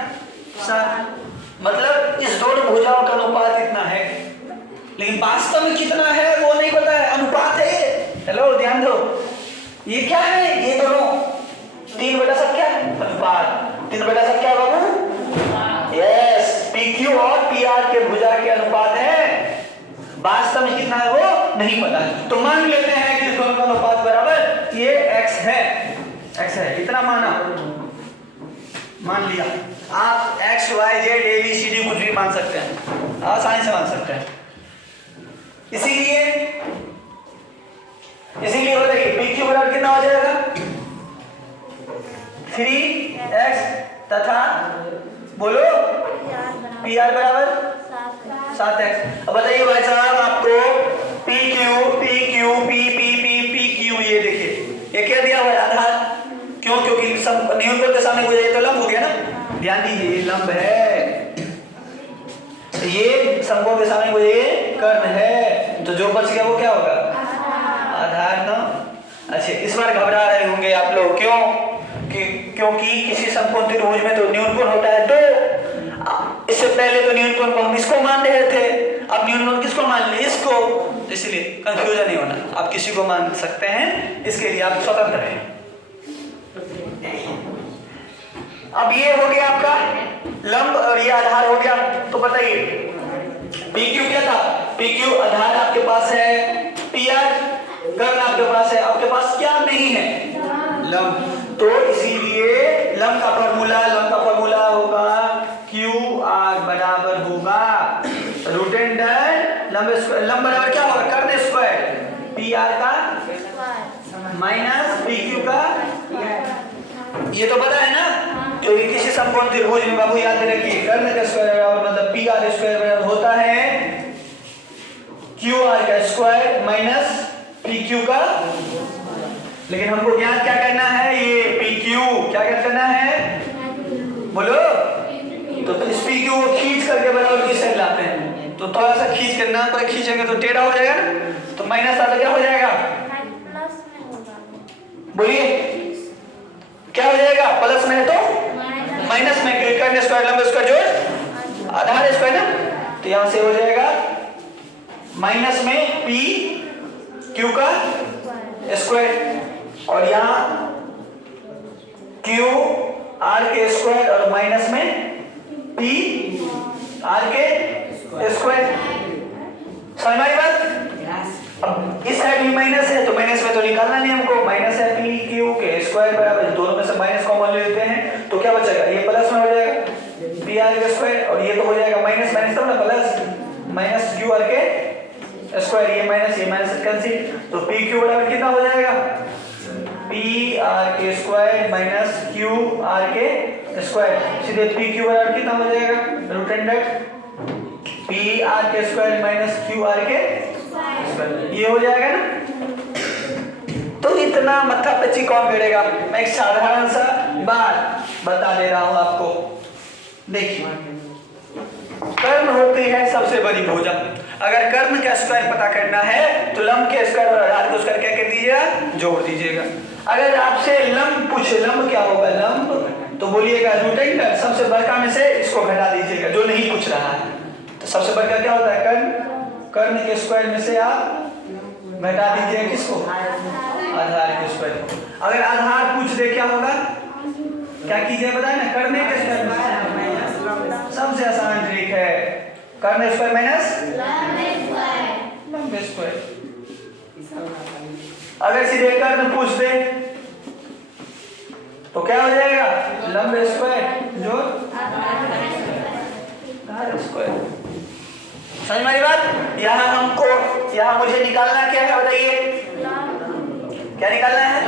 मतलब इस दोनों भुजाओं का अनुपात इतना है, लेकिन वास्तव में कितना है वो नहीं पता है, अनुपात है ये। हेलो ध्यान दो, ये क्या है, ये दोनों 3/7 क्या है, अनुपात, 3/7 क्या बाबू, यस, PQ और PR के भुजा के अनुपात है, वास्तव में कितना है वो नहीं पता है, तो मान लेते हैं कि दोनों का अनुपात बराबर ये x है, इतना माना, मान लिया। आप x y z a b c d कुछ भी मान सकते हैं, आसानी से मान सकते हैं। इसीलिए बताइए PQ बराबर कितना हो जाएगा, 3x तथा बोलो PR बराबर 7x। अब बताइए भाई साहब आपको PQ ये देखिए, ये क्या दिया हुआ है आधार, क्यों, क्योंकि न्यूनकोण के सामने भुजा, ये तो लंब हो गया ना, ध्यान दीजिए ये लंब है, ये समकोण के सामने भुजा ये कर्ण है, तो जो बच गया वो क्या होगा आधार ना। अच्छा इस बार घबरा रहे होंगे आप लोग, क्यों, क्योंकि किसी समकोण त्रिभुज में तो न्यूनकोण होता है 2, इससे पहले तो न्यूनकोण को हम इसको मान रहे थे, अब न्यूनकोण किसको मान लिए, इसको, इसलिए कंफ्यूजन नहीं होना, आप किसी को मान सकते हैं, इसके लिए आप स्वतंत्र हैं। अब ये हो गया आपका लंब और ये आधार हो गया, तो बताइए PQ क्या था, PQ आधार आपके पास है, PR कर्ण आपके पास है, आपके पास क्या नहीं है लंब, तो इसीलिए लंब का फॉर्मूला होगा QR बराबर होगा रूट अंडर लंब बराबर क्या होगा कर्ण स्क्वायर PR का माइनस PQ का, ये तो पता है ना, तो किसी समकोण त्रिभुज में बाबू याद रखिए कर्ण का स्क्वायर बराबर मतलब PR स्क्वायर बराबर होता है QR का स्क्वायर माइनस PQ का, लेकिन हमको ज्ञात क्या करना है, ये PQ क्या करना है बोलो, तो इस पी क्यू को खींच करके बराबर की साइड लाते हैं, तो थोड़ा सा खींच करना, पर खींचेंगे तो टेढ़ा हो जाएगा ना, तो माइनस आता क्या हो जाएगा, बोलिए क्या हो जाएगा, प्लस में है तो माइनस में, कर्ण स्क्वायर लंब स्क्वायर जोड़ आधार स्क्वायर ना, तो यहां से हो जाएगा माइनस में पी क्यू का स्क्वायर और यहाँ क्यू आर के स्क्वायर और माइनस में पी आर के स्क्वायर। समझ में आई बात? अब इस साइड भी माइनस है तो माइनस में तो निकालना नहीं हमको, माइनस है पी क्यू के स्क्वायर बराबर, दोनों में से माइनस कॉमन ले लेते हैं तो क्या बचेगा, ये प्लस में हो जाएगा पी आर के स्क्वायर और ये तो हो जाएगा माइनस माइनस तब ना प्लस, माइनस क्यू आर के स्क्वायर, ये माइनस कैंसिल, तो पी क्यू बराबर कितना हो जाएगा, पी आर के स्क्वायर माइनस क्यू आर के स्क्वायर, सीधे पी क्यू बराबर कितना हो जाएगा, रूट अंडर पी आर के स्क्वायर माइनस क्यू आर के स्क्वायर, ये हो जाएगा ना। तो इतना मत्था पच्ची कौन करेगा, मैं एक साधारण सा बात बता दे रहा हूं आपको। देखिए कर्ण होती है सबसे बड़ी भुजा, अगर कर्ण का स्क्वायर पता करना है तो लंब के स्क्वायर और आधार के स्क्वायर क्या कर दीजिएगा, जोड़ दीजिएगा। अगर आपसे लंब पूछे, लंब क्या होगा, लंब तो बोलिएगा रूट अंडर सबसे बड़का में से इसको घटा दीजिएगा, जो नहीं पूछ रहा है, तो सबसे बड़का क्या होता है कर्ण, कर्ण के स्क्वायर में से आप घटा दीजिए किसको, आधार के स्क्वायर। अगर आधार पूछ दे क्या होगा, क्या कीजिए बताए ना, कर्ण के स्क्वायर में सबसे आसान ट्रिक है, कर्ण स्क्वायर माइनस लंब स्क्वायर। अगर सीधे कर्ण पूछ दे तो क्या हो जाएगा, लंब स्क्वायर जो आधार स्क्वायर। समझ में आई बात? यहाँ हमको, यहाँ मुझे निकालना क्या है बताइए, क्या निकालना है,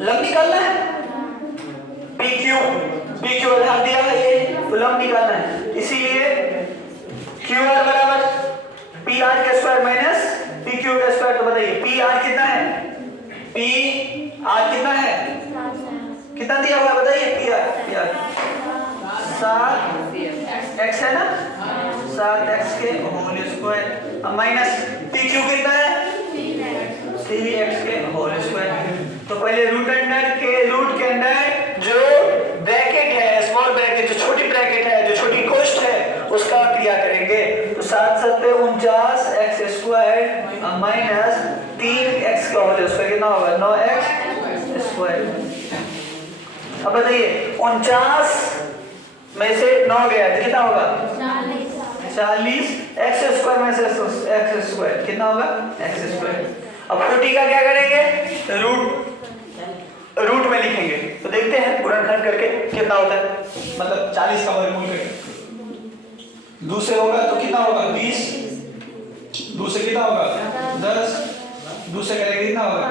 लंब निकालना है, पी क्यू आधार दिया है ये, तो लंब निकालना है, इसीलिए क्यू आर बराबर पी आर के स्क्वायर माइनस पी क्यू का स्क्वायर। तो बताइए पी आर कितना है, पी आर कितना है, कितना दिया हुआ बताइए, पी आर 7 एक्स है ना, 7 एक्स के होल स्क्वायर, अब माइनस पी क्यू कितना है, 3 एक्स के होल स्क्वायर। तो पहले रूट के अंदर जो ब्रैकेट है, स्मॉल ब्रैकेट, जो छोटी ब्रैकेट है, जो छोटी कोष्ठ है, उसका क्रिया करेंगे, तो 7 7 49 एक्स स्क्वायर माइनस 3 एक्स का होल स्क्वायर कितना होगा, 9 एक्स स्क्वायर। अब बताइए 49 में से 9 गया तो कितना होगा, 40 एक्स स्क्वायर में से एक्स स्क्वायर कितना होगा, एक्स स्क्वायर। अब 40 का क्या करेंगे, रूट में लिखेंगे, तो देखते हैं गुणनखंड करके कितना होता है, मतलब 40 का वर्गमूल करके 2 से होगा तो कितना होगा 20, 2 से कितना होगा 10, 2 से करेंगे कितना होगा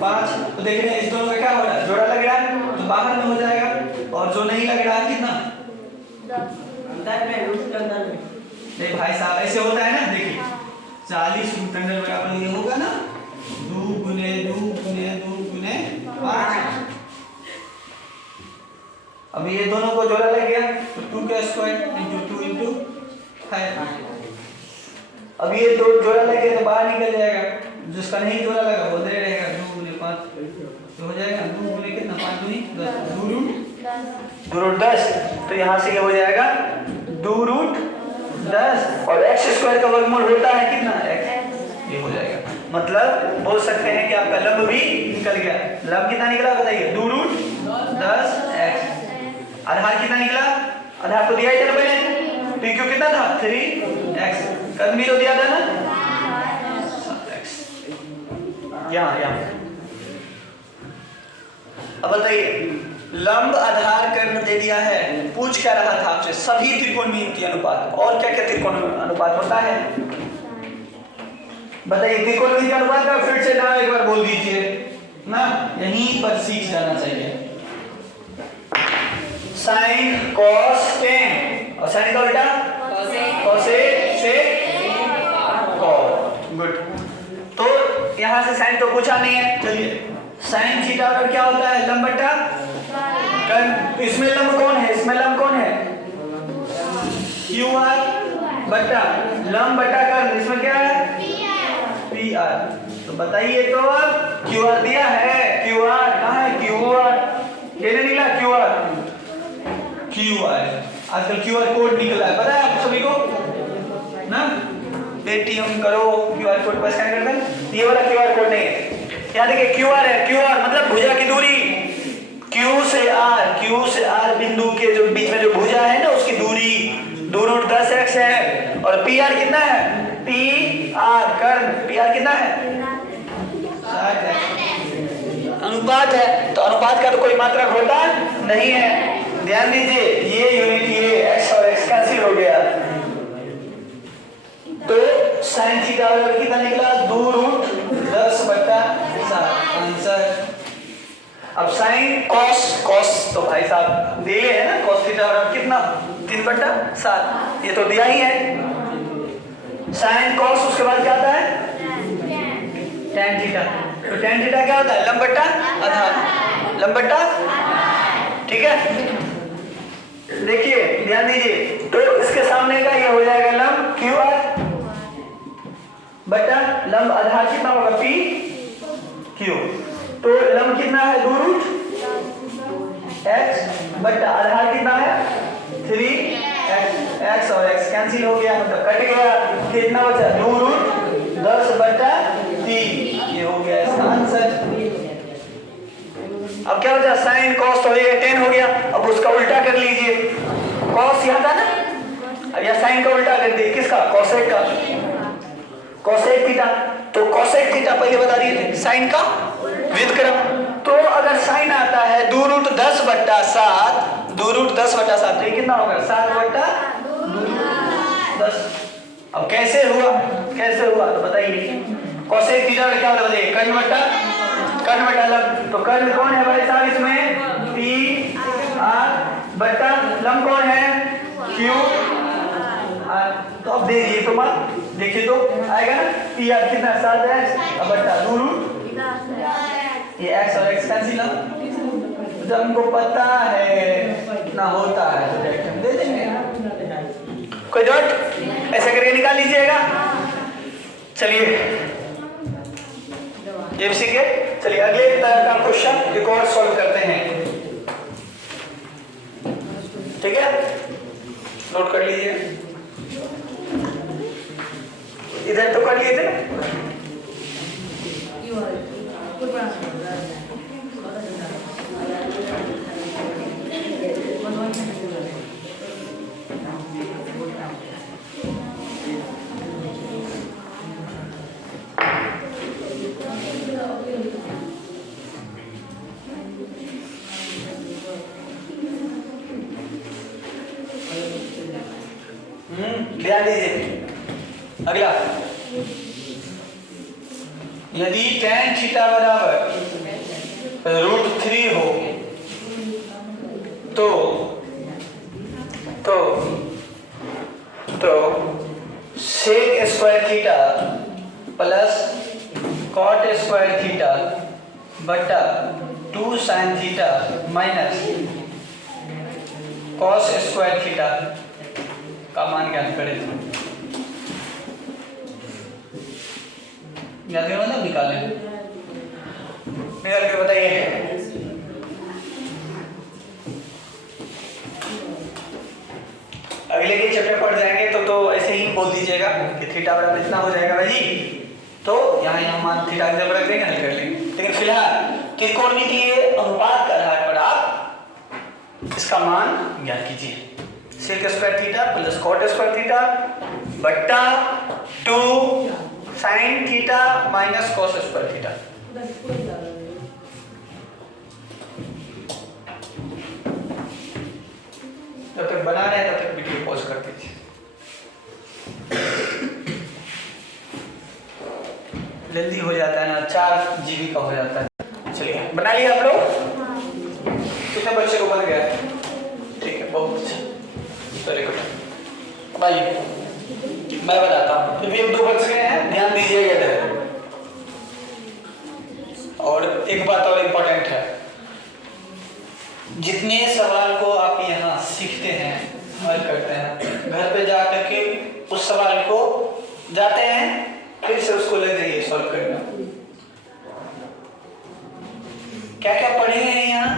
5। तो देख रहे हैं इस दोनों का क्या हो रहा है, जोड़ा लग रहा है तो बाहर में हो जाएगा, और जो नहीं लग रहा है कितना, अंदर में, रूट के अंदर में। नहीं भाई साहब ऐसे होता है ना, देखिए 40 रूट अंडर बराबर ये होगा ना, 2 गुने 2 गुने 2 गुने 5। अब ये दोनों को जोड़ा लग गया तो 2 का स्क्वायर इंटू 2 इंटू 5। अब ये दो जोड़ा लग गया तो बाहर निकल जाएगा, जिसका नहीं जोड़ा लगा वो दे रहेगा 2 गुने 5 तो हो जाएगा 2 गुने कितना 5 दूनी 10, 2 रूट 10। तो यहाँ से ये हो जाएगा 2 रूट 10 और एक्स स्क्वायर का वर्गमूल होता है कितना, एक्स, ये हो जाएगा। मतलब बोल सकते हैं कि आपका लंब भी निकल गया। लंब कितना निकला बताइए, 2 रूट 10 एक्स। आधार कितना निकला, आधार तो दिया ही था ना पहले, पी क्यू कितना था 3 एक्स, कद भी तो दिया था ना 7 एक्स। यहाँ अब बताइए लंब आधार कर्ण दे दिया है, पूछ क्या रहा था आपसे, सभी त्रिकोणमितीय अनुपात, और क्या क्या त्रिकोण अनुपात होता है बताइए। त्रिकोणमितीय अनुपात का फिर से नाम एक बार बोल दीजिए ना, यहीं पर सीख जाना चाहिए। साइन कॉस टेन, और साइन का उल्टा कोसेक सेक कॉट, गुड। तो यहां से साइन तो पूछा नहीं है, चलिए साइन थीटा का क्या होता है, लंब बटा कर्ण। इसमें लंब कौन है, इसमें लंब कौन है, क्यू आर बटा लंब बटा कर्ल, इसमें क्या है पी आर। तो बताइए तो अब क्यू आर दिया है, क्यू आर कहाँ है, क्यू आर कहने निकला क्यू आर, क्यू आर आजकल क्यू आर कोड निकला है, पता है आप सभी को ना, पेटीएम करो क्यू आर कोड पर स्कैन कर दें। ये वाला क्यू आर कोड नहीं है, यहाँ देखिए क्यू आर है, क्यू आर मतलब भुजा की दूरी, क्यू से आर बिंदु के जो बीच में जो भुजा है ना उसकी दूरी 2√10x है। और पी आर कितना है, P R curl, P R कितना है 60 है, अनुपात है, तो अनुपात का तो कोई मात्रक होता नहीं है। ध्यान दीजिए ये यूनिट ये x और x कैंसिल हो गया, तो साइन थीटा बराबर कितना निकला 2√10/7 आंसर। अब साइन कॉस तो भाई साहब दिए है ना, कॉस थीटा बराबर कितना 3/7, ये तो दिया ही है। साइन कॉस उसके बाद क्या आता है tan थीटा, तो tan थीटा क्या होता है लंब बटा आधार, लंब बटा, ठीक है। देखिए ध्यान दीजिए, तो इसके सामने का ये हो जाएगा लंब क्यू आर बटा लंब आधार कितना होगा पी क्यू, तो लंब कितना है 2√x बटा आधार कितना है 3x, x और x कैंसिल हो गया मतलब कट गया, कितना बचा 2√10/3, ये हो गया इसका आंसर। अब क्या बचा साइन कॉस तो ये tan हो गया, अब उसका उल्टा कर लीजिए, कॉस यहाँ था ना, अब यह साइन का उल्टा कर दिए किसका कोसेक का, कोसेक थीटा, तो कोसेक थीटा पहले बता दिए थे साइन का व्युत्क्रम, तो अगर साइन आता है 2√10/7, 2√10/7 तो कितना होगा 7/2√10। अब कैसे हुआ तो बताइए, कोसेक थीटा क्या होता है कर्ण बटा लंब, तो कर्ण कौन है भाई साहब इसमें पी आर बटा लंब कौन है क्यू आर, तो अब देखिए तो मत देखिए तो आएगा ना पी आर कितना 7 है बटा 2√, ये x और x कैंसिल, जब हमको पता है ना होता है तो डायरेक्ट हम दे देंगे, कोई डॉट ऐसे करके निकाल लीजिएगा। चलिए ये भी सीखे, चलिए अगले तरह का क्वेश्चन एक और सॉल्व करते हैं, ठीक है, नोट कर लीजिए, इधर तो कर लिए थे ना, ध्यान दीजिए। अगला, यदि tan थीटा बराबर √3 हो तो sec square theta plus cot square theta बटा 2 sin theta minus cos square theta का मान ज्ञात करें, याद मतलब निकाल के बताइए। अगले के चैप्टर पढ़ जाएंगे तो ऐसे ही बोल दीजिएगा कि थीटा बराबर इतना हो जाएगा भाई, तो यहाँ मान थीटा के बराबर रख देंगे, हल कर लेंगे। लेकिन फिलहाल त्रिकोणमितीय अनुपात के आधार पर आप इसका मान ज्ञात कीजिए, sec square theta plus cot square theta बट्टा 2 sin theta minus cos square theta. जब तक बना रहे हैं तब तक वीडियो पॉज कर दीजिए। जल्दी हो जाता है ना, 4 GB का हो जाता है। चलिए बना लिया आप लोग, कितने बच्चे को बन गया, ठीक है, बहुत अच्छा, वेरी गुड। आइए मैं बताता हूँ, अभी अब 2 बच गए हैं, ध्यान दीजिएगा इधर। और एक बात और इम्पोर्टेंट है, जितने सवाल को आप यहाँ सीखते हैं हल करते हैं, घर पे जा जाते हैं, फिर से उसको लग जाइए सॉल्व करना। क्या क्या पढ़े हैं यहाँ,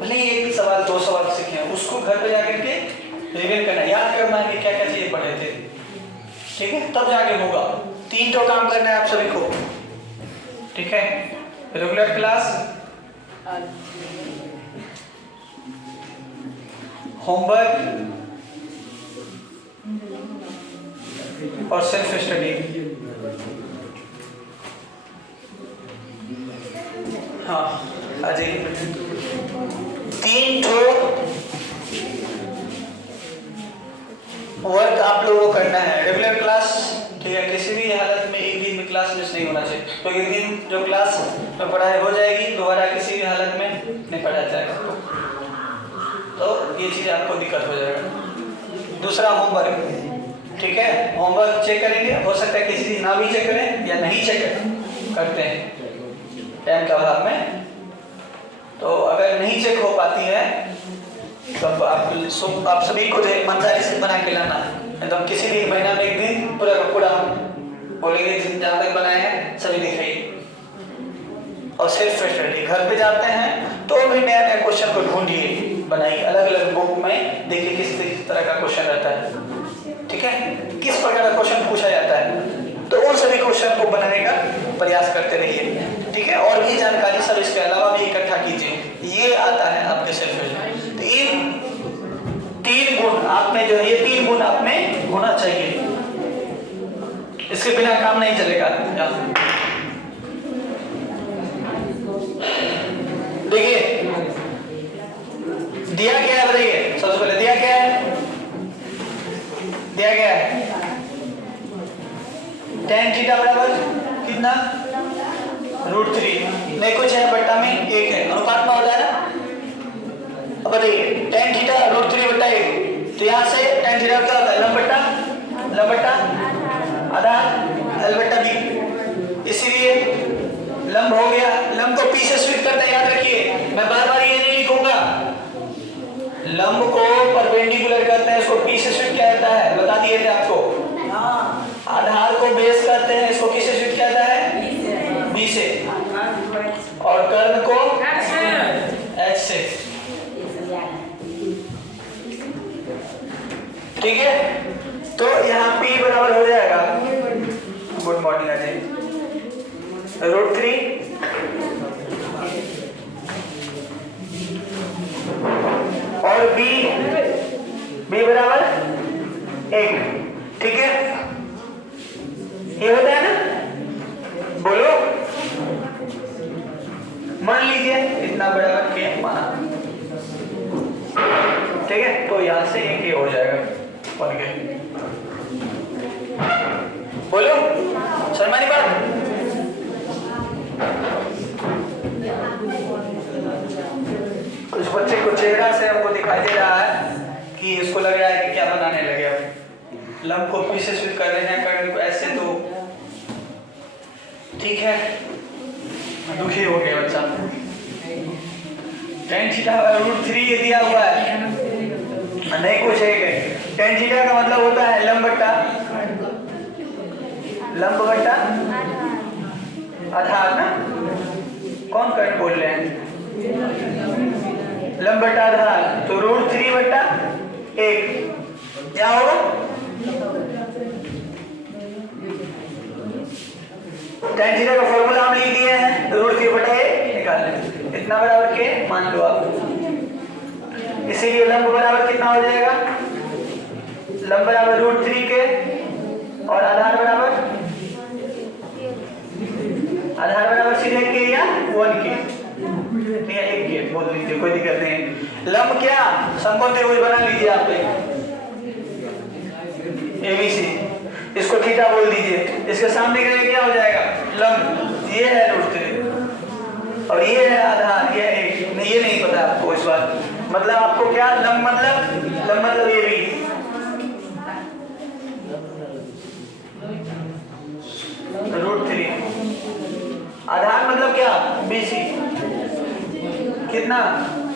भले ही एक सवाल 2 सवाल सीखे हैं, उसको घर पे जाकर के रिवील करना, याद करना है कि क्या क्या चीजें पढ़े थे, ठीक है, तब जाके होगा। 3 तो काम करना है आप सभी को, ठीक है। रेगुलर क्लास, होमवर्क और सेल्फ स्टडी। हाँ आ जाइए। 3 वर्क आप लोगों को करना है। रेगुलर क्लास, ठीक है, किसी भी हालत में एक दिन में क्लास मिस नहीं होना चाहिए, तो एक दिन जो क्लास में पढ़ाई हो जाएगी दोबारा किसी भी हालत में नहीं पढ़ाया जाएगा, तो ये चीज़ आपको दिक्कत हो जाएगा। दूसरा होमवर्क, ठीक है, होमवर्क चेक करेंगे, हो सकता है किसी दिन ना भी चेक करें या नहीं चेक करते हैं टाइम के अभाव में, तो अगर नहीं चेक हो पाती है तो आप सभी को जो ईमानदारी से बना के लाना है, तो हम किसी भी महीना में एक दिन पूरा का पूरा बोलेंगे जहाँ तक बनाए हैं सभी दिखाइए। और सेल्फ स्टडी, घर पे जाते हैं तो भी नया नया क्वेश्चन को ढूंढिए, बनाइए, अलग अलग बुक में देखिए किस तरह का क्वेश्चन रहता है, ठीक है, किस प्रकार का क्वेश्चन पूछा जाता है, तो उन सभी क्वेश्चन को बनाने का प्रयास करते रहिए, ठीक है। और भी जानकारी सब इसके अलावा भी इकट्ठा कीजिए, ये आता है आपके सेल्फ स्टडी। तो इन 3 गुण आप में जो है, ये 3 गुण आप में होना चाहिए, इसके बिना काम नहीं चलेगा। देखिए दिया क्या है, बताइए सबसे पहले दिया क्या है, दिया क्या है tan थीटा बराबर कितना, √3, नहीं कुछ है बट्टा में 1 है, अनुपात में होता है ना। अब बताइए tan थीटा √3/1, तो यहाँ से tan थीटा क्या होता है, लंब बट्टा आधार L/B, इसीलिए लंब हो गया। लंब को पी से स्वीट करता है, याद रखिए, मैं बार बार ये नहीं लिखूंगा, लंब को परपेंडिकुलर करते हैं, इसको पी से स्वीट किया जाता है, बता दिए थे आपको। आधार को बेस करते हैं, इसको किससे स्वीट किया जाता है, बी से, और कर्ण को एच से, ठीक है। तो यहाँ P बराबर हो जाएगा, गुड मॉर्निंग अजय, √3 और B बराबर 1, ठीक है, ये होता है ना, बोलो, मान लीजिए इतना बराबर के माना, ठीक है, तो यहां से एक ये हो जाएगा, बन गया, बोलो शर्मा नहीं बात। कुछ बच्चे को चेहरा से हमको दिखाई दे रहा है कि इसको लग रहा है कि क्या बनाने लगे, अब लंब को पी से स्वीट कर रहे हैं, कर्ण को ऐसे, तो ठीक है, दुखी हो गया बच्चा। tan थीटा √3 ये दिया हुआ है, नहीं कुछ है, tan थीटा का मतलब होता है लंब बट्टा आधार ना, कौन कर्ण बोल रहे हैं, लंब बट्टा आधार, तो √3/1 क्या होगा, tan थीटा का फॉर्मूला हम लिख दिए हैं, √3/1 निकाल लें, इतना बराबर के मान लो आप, इसीलिए लंब बराबर कितना हो जाएगा, लंब बराबर √3 के और आधार बराबर सीधे के या 1 के, ठीक है, 1 के बोल लीजिए, कोई दिक्कत नहीं। लंब क्या, समकोण त्रिभुज बना लीजिए आप, ABC, इसको थीटा बोल दीजिए, इसके सामने के लिए क्या हो जाएगा, लंब, ये है √3 और ये है आधार, ये है 1, ये नहीं पता आपको इस बात, मतलब आपको क्या, लंब मतलब ये भी, √3, आधार मतलब क्या, BC, कितना,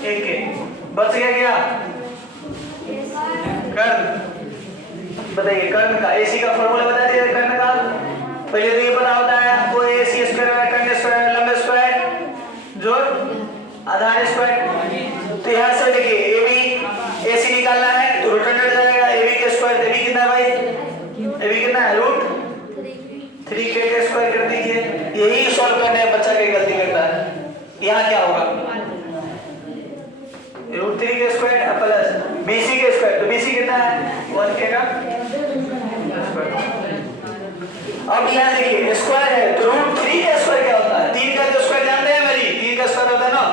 1 के, बच गया क्या, कर्ण, बताइए कर्ण का, AC का फॉर्मूला बता दिया कर्ण का, पहले तो ये पता होता है आपको ए सी स्क्वायर कंडे स्क्वायर लंबे स्क्वायर जोड़ आधार स्क्वायर। तो यहाँ से देखिए ए बी ए सी निकालना है तो रूट अंडर जाएगा ए बी के स्क्वायर। ए बी कितना है भाई? ए बी कितना है? रूट 3 के स्क्वायर कर दीजिए। यही सॉल्व करने में बच्चा की गलती करता है। यहाँ क्या होगा? रूट 3 के स्क्वायर प्लस BC के स्क्वायर। तो BC कितना है? 1 के का स्क्वायर। अब यहाँ देखिए स्क्वायर है तो रूट 3 का स्क्वायर क्या होता है? 3 का जो स्क्वायर जानते हैं मेरी 3 का स्क्वायर होता है ना,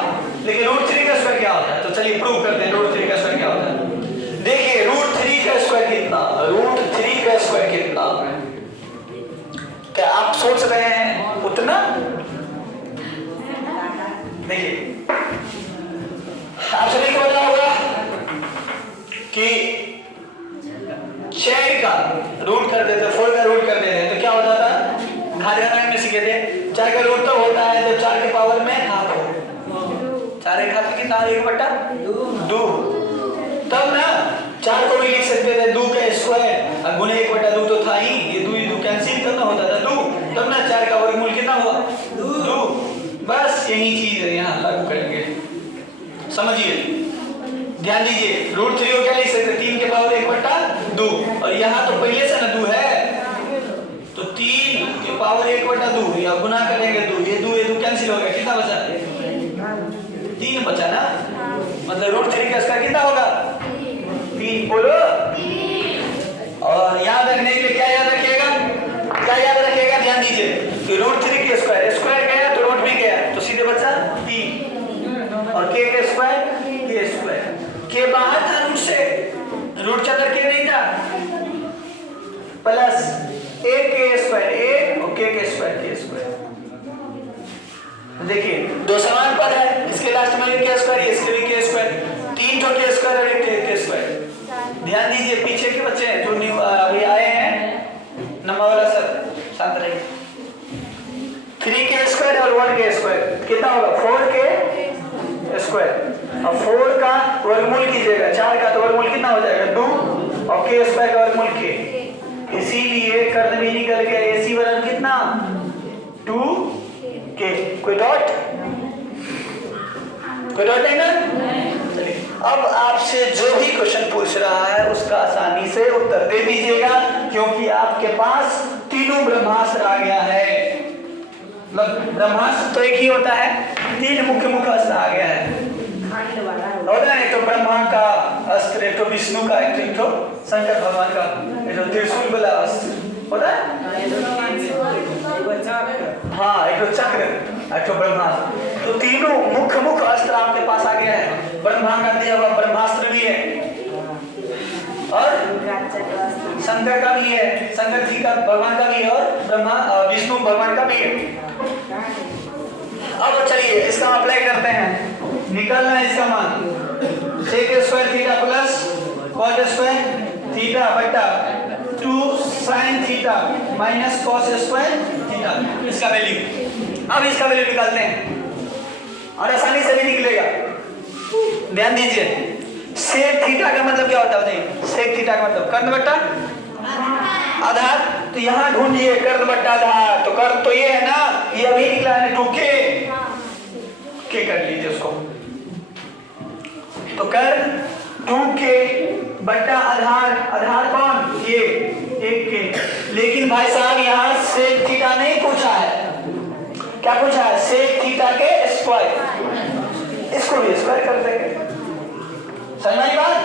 लेकिन रूट 3 का स्क्वायर क्या होता है? तो चलिए प्रूव करते हैं रूट 3 का स्क्वायर क्या होता है। देखिए रूट 3 का स्क्वायर कितना? रूट 3 का स्क्वायर कितना? क्या आप सोच रहे हैं उतना? देखिए आप सभी को पता होगा कि 6 का रूट कर देते 4 का रूट कर देते हैं तो क्या होता था? घात में सीखे थे 4 का रूट तो होता है जब 4 के पावर में हाफ हो। 4 एक हाथ कितना? 1/2 तब ना 4 को भी लिख सकते थे 2 का स्क्वायर और गुणे 1/2 तो था ही, ये 2 कैंसिल करना होता था 2, तब ना 4 का वर्गमूल कितना हुआ? 2। बस यही चीज है यहाँ लागू करेंगे। समझिए ध्यान दीजिए रूट 3 को क्या लिख सकते? 3 के पावर 1/2 और यहाँ तो पहले से ना 2 है तो 3 के पावर 1/2 या गुना करेंगे 2, ये 2 कैंसिल हो गया, कितना बचा? 3 बचा ना, मतलब रूट 3 का स्क्वायर कितना होगा? 3 बोलो। और याद रखने के लिए क्या याद रखिएगा? क्या याद रखिएगा? ध्यान दीजिए कि रूट 3 के स्क्वायर स्क्वायर गया तो रूट भी गया तो सीधे बचा 3 और के स्क्वायर के बाहर था रूट से, रूट के अंदर के नहीं था, प्लस a के स्क्वायर a और के स्क्वायर के स्क्वायर। देखिए दो समान पद है, इसके लास्ट में के स्क्वायर इसके भी के स्क्वायर, 3 तो के स्क्वायर और 1 के स्क्वायर। ध्यान दीजिए पीछे के बच्चे हैं जो न्यू अभी आए हैं नंबर वाला सब शांत रहिए। 3 के स्क्वायर और 1 के स्क्वायर कितना होगा? 4 के स्क्वायर। अब 4 का वर्गमूल कीजिएगा 4 का तो वर्गमूल कितना हो जाएगा? 2 और के स्क्वायर का वर्गमूल के, इसीलिए कर्ण भी निकल गया। AC बराबर कितना? 2 के। कोई डॉट है ना? चलिए अब आपसे जो भी क्वेश्चन पूछ रहा है उसका आसानी से उत्तर दे दीजिएगा क्योंकि आपके पास तीनों ब्रह्मास्त्र आ गया है। मतलब ब्रह्मास्त्र तो एक ही होता है, 3 मुख्य अस्त्र आ गया है। एक तो ब्रह्मा का अस्त्र, एक तो विष्णु का, एक तो शंकर भगवान का एक तो त्रिशूल वाला अस्त्र होता है। हाँ एक तो चक्र, एक तो ब्रह्मास्त्र। तो तीनों मुख्य अस्त्र आपके पास आ गया है। ब्रह्मा का दिया हुआ ब्रह्मास्त्र भी है और शंकर का भी है, शंकर जी का भगवान का भी है और ब्रह्मा विष्णु भगवान का भी है। अब चलिए इसका अप्लाई करते हैं, निकलना है इसका मान sec square theta plus cot square theta बटा 2 sin theta minus cos square theta, इसका वैल्यू। अब इसका वैल्यू निकालते हैं और आसानी से भी निकलेगा। ध्यान दीजिए sec थीटा का मतलब क्या होता है बताइए? sec थीटा का मतलब कर्ण बट्टा आधार, तो यहाँ ढूंढिए कर्ण बट्टा आधार, तो कर्ण तो ये है ना, ये अभी निकला है 2k के कर लीजिए उसको, तो कर्ण 2k बट्टा आधार, आधार कौन? ये 1k। लेकिन भाई साहब यहाँ sec थीटा नहीं पूछा है, क्या पूछा है? sec थीटा के स्क्वायर, इसको भी स्क्वायर कर देंगे, समझ में बात?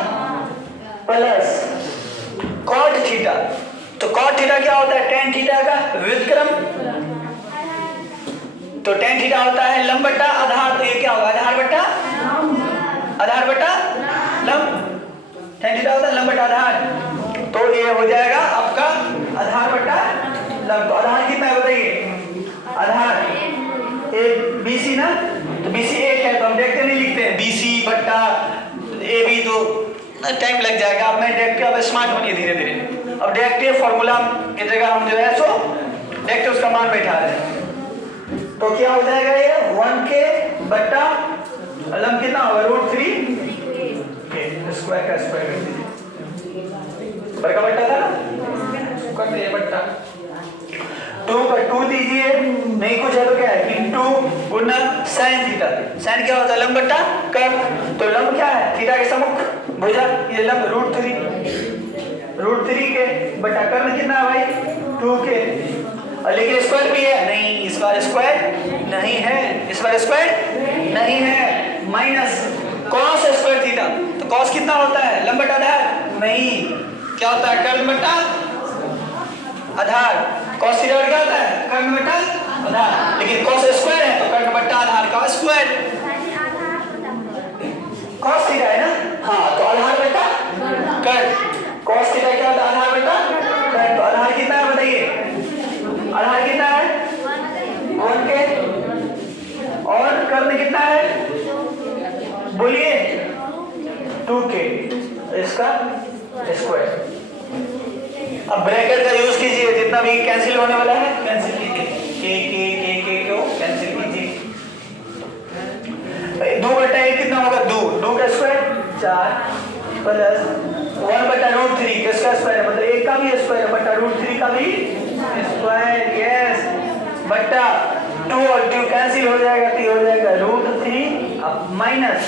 प्लस cot थीटा, तो cot थीटा क्या होता है? tan थीटा का व्युत्क्रम, तो tan थीटा होता है लंब बट्टा आधार, तो ये क्या होगा? आधार बट्टा लंब, tan थीटा होता है लंब बट्टा आधार, तो ये हो जाएगा आपका आधार बट्टा लंब। तो आधार कितना है बताइए? आधार एक BC ना, तो BC 1 है तो हम देखते नहीं लिखते हैं BC बट्टा AB, तो टाइम लग जाएगा। अब मैं देखते अब स्मार्ट बनिए धीरे धीरे। अब देखते फॉर्मूला की जगह हम जो है सो देखते उसका मान बैठा रहे हैं, तो क्या हो जाएगा? ये 1k बट्टा लंब कितना होगा? √3 के स्क्वायर का स्क्वायर कर दीजिए, बड़ा बट्टा था ना, करते हैं बट्टा 2 2 का 2 दीजिए, नहीं कुछ है तो क्या है इंटू गुना साइन थीटा। साइन क्या होता है लंब बट्टा कर्ण, तो लंब क्या है थीटा के सम्मुख भुजा, ये लंब √3 के बटा कर्ण कितना है भाई 2 के, और लेकिन स्क्वायर भी है नहीं, इस बार स्क्वायर नहीं है, इस बार स्क्वायर नहीं है, माइनस cos स्क्वायर थीटा, तो cos कितना होता है लंब बटा आधार नहीं, क्या होता है कर्ण बटा आधार, cos थीटा क्या होता है कर्ण बटा आधार, लेकिन cos स्क्वायर है तो कर्ण बटा आधार का स्क्वायर, cos थीटा है ना, हाँ तो आधार बटा कर्ण, cos थीटा क्या होता है आधार बटा कर्ण, तो आधार कितना है बताइए, आधार कितना है 1 के, और कर्ण कितना है बोलिए 2 के, इसका स्क्वायर। अब ब्रैकेट का यूज कीजिए, जितना भी कैंसिल होने वाला है कैंसिल कीजिए, के को कैंसिल कीजिए, 2/1 कितना होगा 2 का स्क्वायर 4 प्लस 1/√3 किसका स्क्वायर है, मतलब 1 का भी स्क्वायर बटा √3 का भी स्क्वायर, यस बटा 2 और 2 कैंसिल हो जाएगा तो हो जाएगा √3, अब माइनस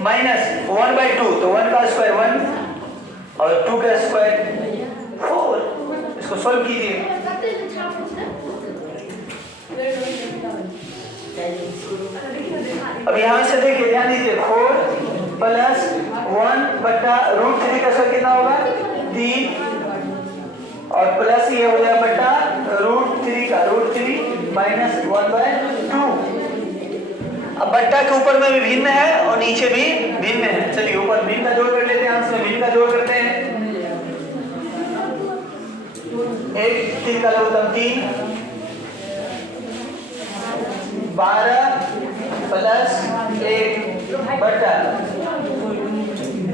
1/2, तो 1 का स्क्वायर 1 और 2 का स्क्वायर 4, इसको सॉल्व कीजिए, अब यहां से देखिए ध्यान दीजिए 4 प्लस 1/√3 का स्क्वायर कितना होगा 3, और प्लस ये हो जाएगा बटा √3 का √3 माइनस 1/2, अब बट्टा के ऊपर में भी भिन्न है और नीचे भी भिन्न है, चलिए ऊपर भिन्न का जोड़ कर लेते हैं, अंश में भिन्न का जोड़ करते हैं, 1 3 का लघुत्तम 3, 12 प्लस 1 बटा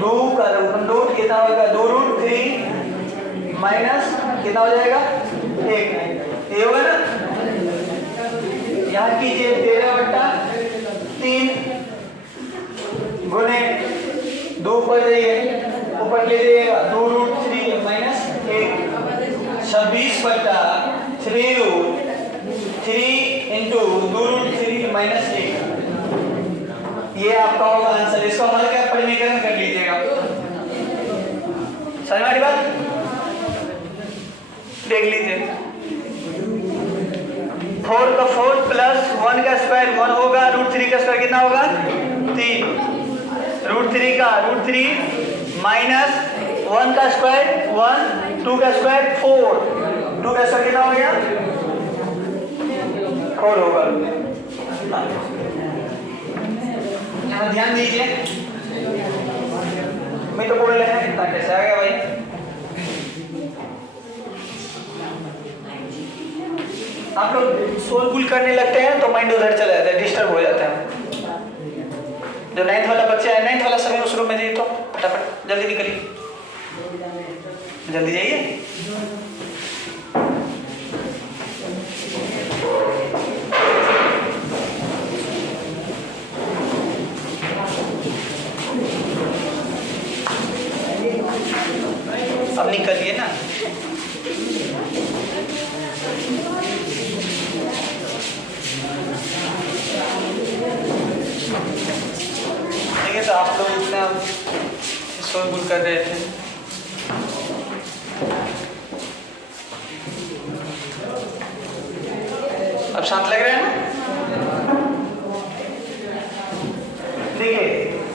2 का लघुत्तम 2 कितना होगा 2√3 माइनस कितना हो जाएगा 1, ये होगा ना, यहाँ कीजिए 13/3 गुने 2 ऊपर जाइए, ऊपर ले जाइएगा 2√3 माइनस 1, 26/3 इंटू 2√3 माइनस 1, ये आपका होगा आंसर, इसको हल क्या परिमीकरण कर लीजिएगा, समझ में आ रही बात, देख लीजिए 4 का 4 प्लस 1 का स्क्वायर 1 होगा, √3 का स्क्वायर कितना होगा 3, √3 का √3 माइनस 1 का स्क्वायर 1, 2 का स्क्वायर 4, 2 का स्क्वायर कितना हो गया 4 होगा, यहाँ ध्यान दीजिए, मैं तो बोल रहे हैं कितना कैसे आ गया भाई, आप लोग सोलफुल करने लगते हैं तो माइंड उधर चला जाता है, डिस्टर्ब हो जाता है, जो 9th वाला बच्चा है 9th वाला सभी उस रूम में जाइए, तो फटाफट जल्दी निकलिए, जल्दी जाइए, अब निकलिए ना, ठीक है, तो आप लोग इतना शोरगुल कर रहे थे, अब शांत लग रहा है ना, देखिए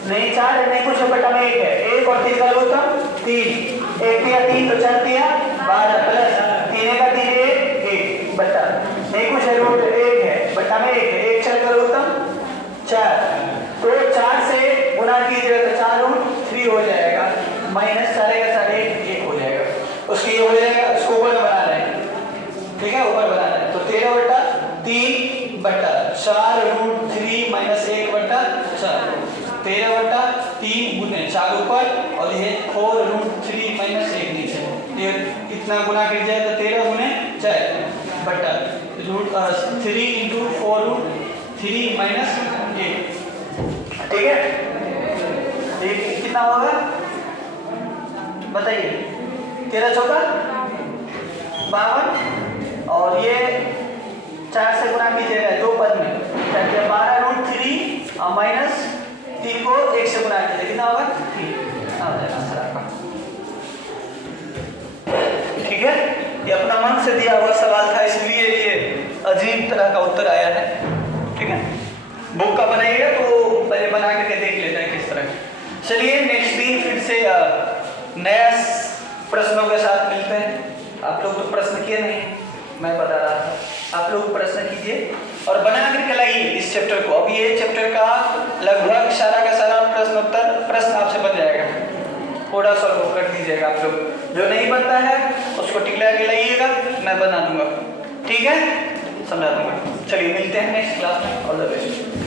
नहीं 4 है नहीं कुछ बटा में 1 है, 1 और 3 का लघुत्तम 3, 1 दिया 3 तो 4 दिया 12 प्लस 3 का 3 1 बटा नहीं कुछ है √1 है बटा में 1 है, 1 4 का लघुत्तम 4, तो 4 से गुणा कीजिएगा तो 4√3 हो जाएगा, माइनस 4 का 1 हो जाएगा, उसके ये हो जाएगा, उसको ऊपर बना रहे हैं, ठीक है ऊपर बना रहे हैं, तो 13/3 बटा 4√3 माइनस 1/4, 13/3 गुने 4 ऊपर और ये 4√3 माइनस 1 नीचे, ये कितना गुना कर जाए तो 13 गुने 4 बटा √3 इंटू 4√3 माइनस 1, ठीक है, ये कितना होगा बताइए, 13 चौका 52 और ये 4 से गुना कीजिएगा 2 पद में, 12√3 और माइनस 3 को 1 से गुना कीजिए, कितना होगा 3 आ जाएगा आंसर आपका। ठीक है, ये अपना मन से दिया हुआ सवाल था, इसलिए ये अजीब तरह का उत्तर आया है। ठीक है, बुक का बनाइएगा तो पहले बना करके देख लेते हैं किस तरह। चलिए नेक्स्ट दिन फिर से नया प्रश्नों के साथ मिलते हैं। आप लोग तो प्रश्न किए नहीं, मैं बता रहा था, आप लोग प्रश्न कीजिए और बना करके लाइए इस चैप्टर को। अब ये चैप्टर का लगभग सारा का सारा प्रश्न आपसे बन जाएगा, थोड़ा सॉल्व कर दीजिएगा आप लोग। जो नहीं बनता है उसको टिकला के लाइएगा, मैं बना दूंगा। ठीक है, समझा दूंगा। चलिए मिलते हैं नेक्स्ट क्लास में, ऑल द बेस्ट।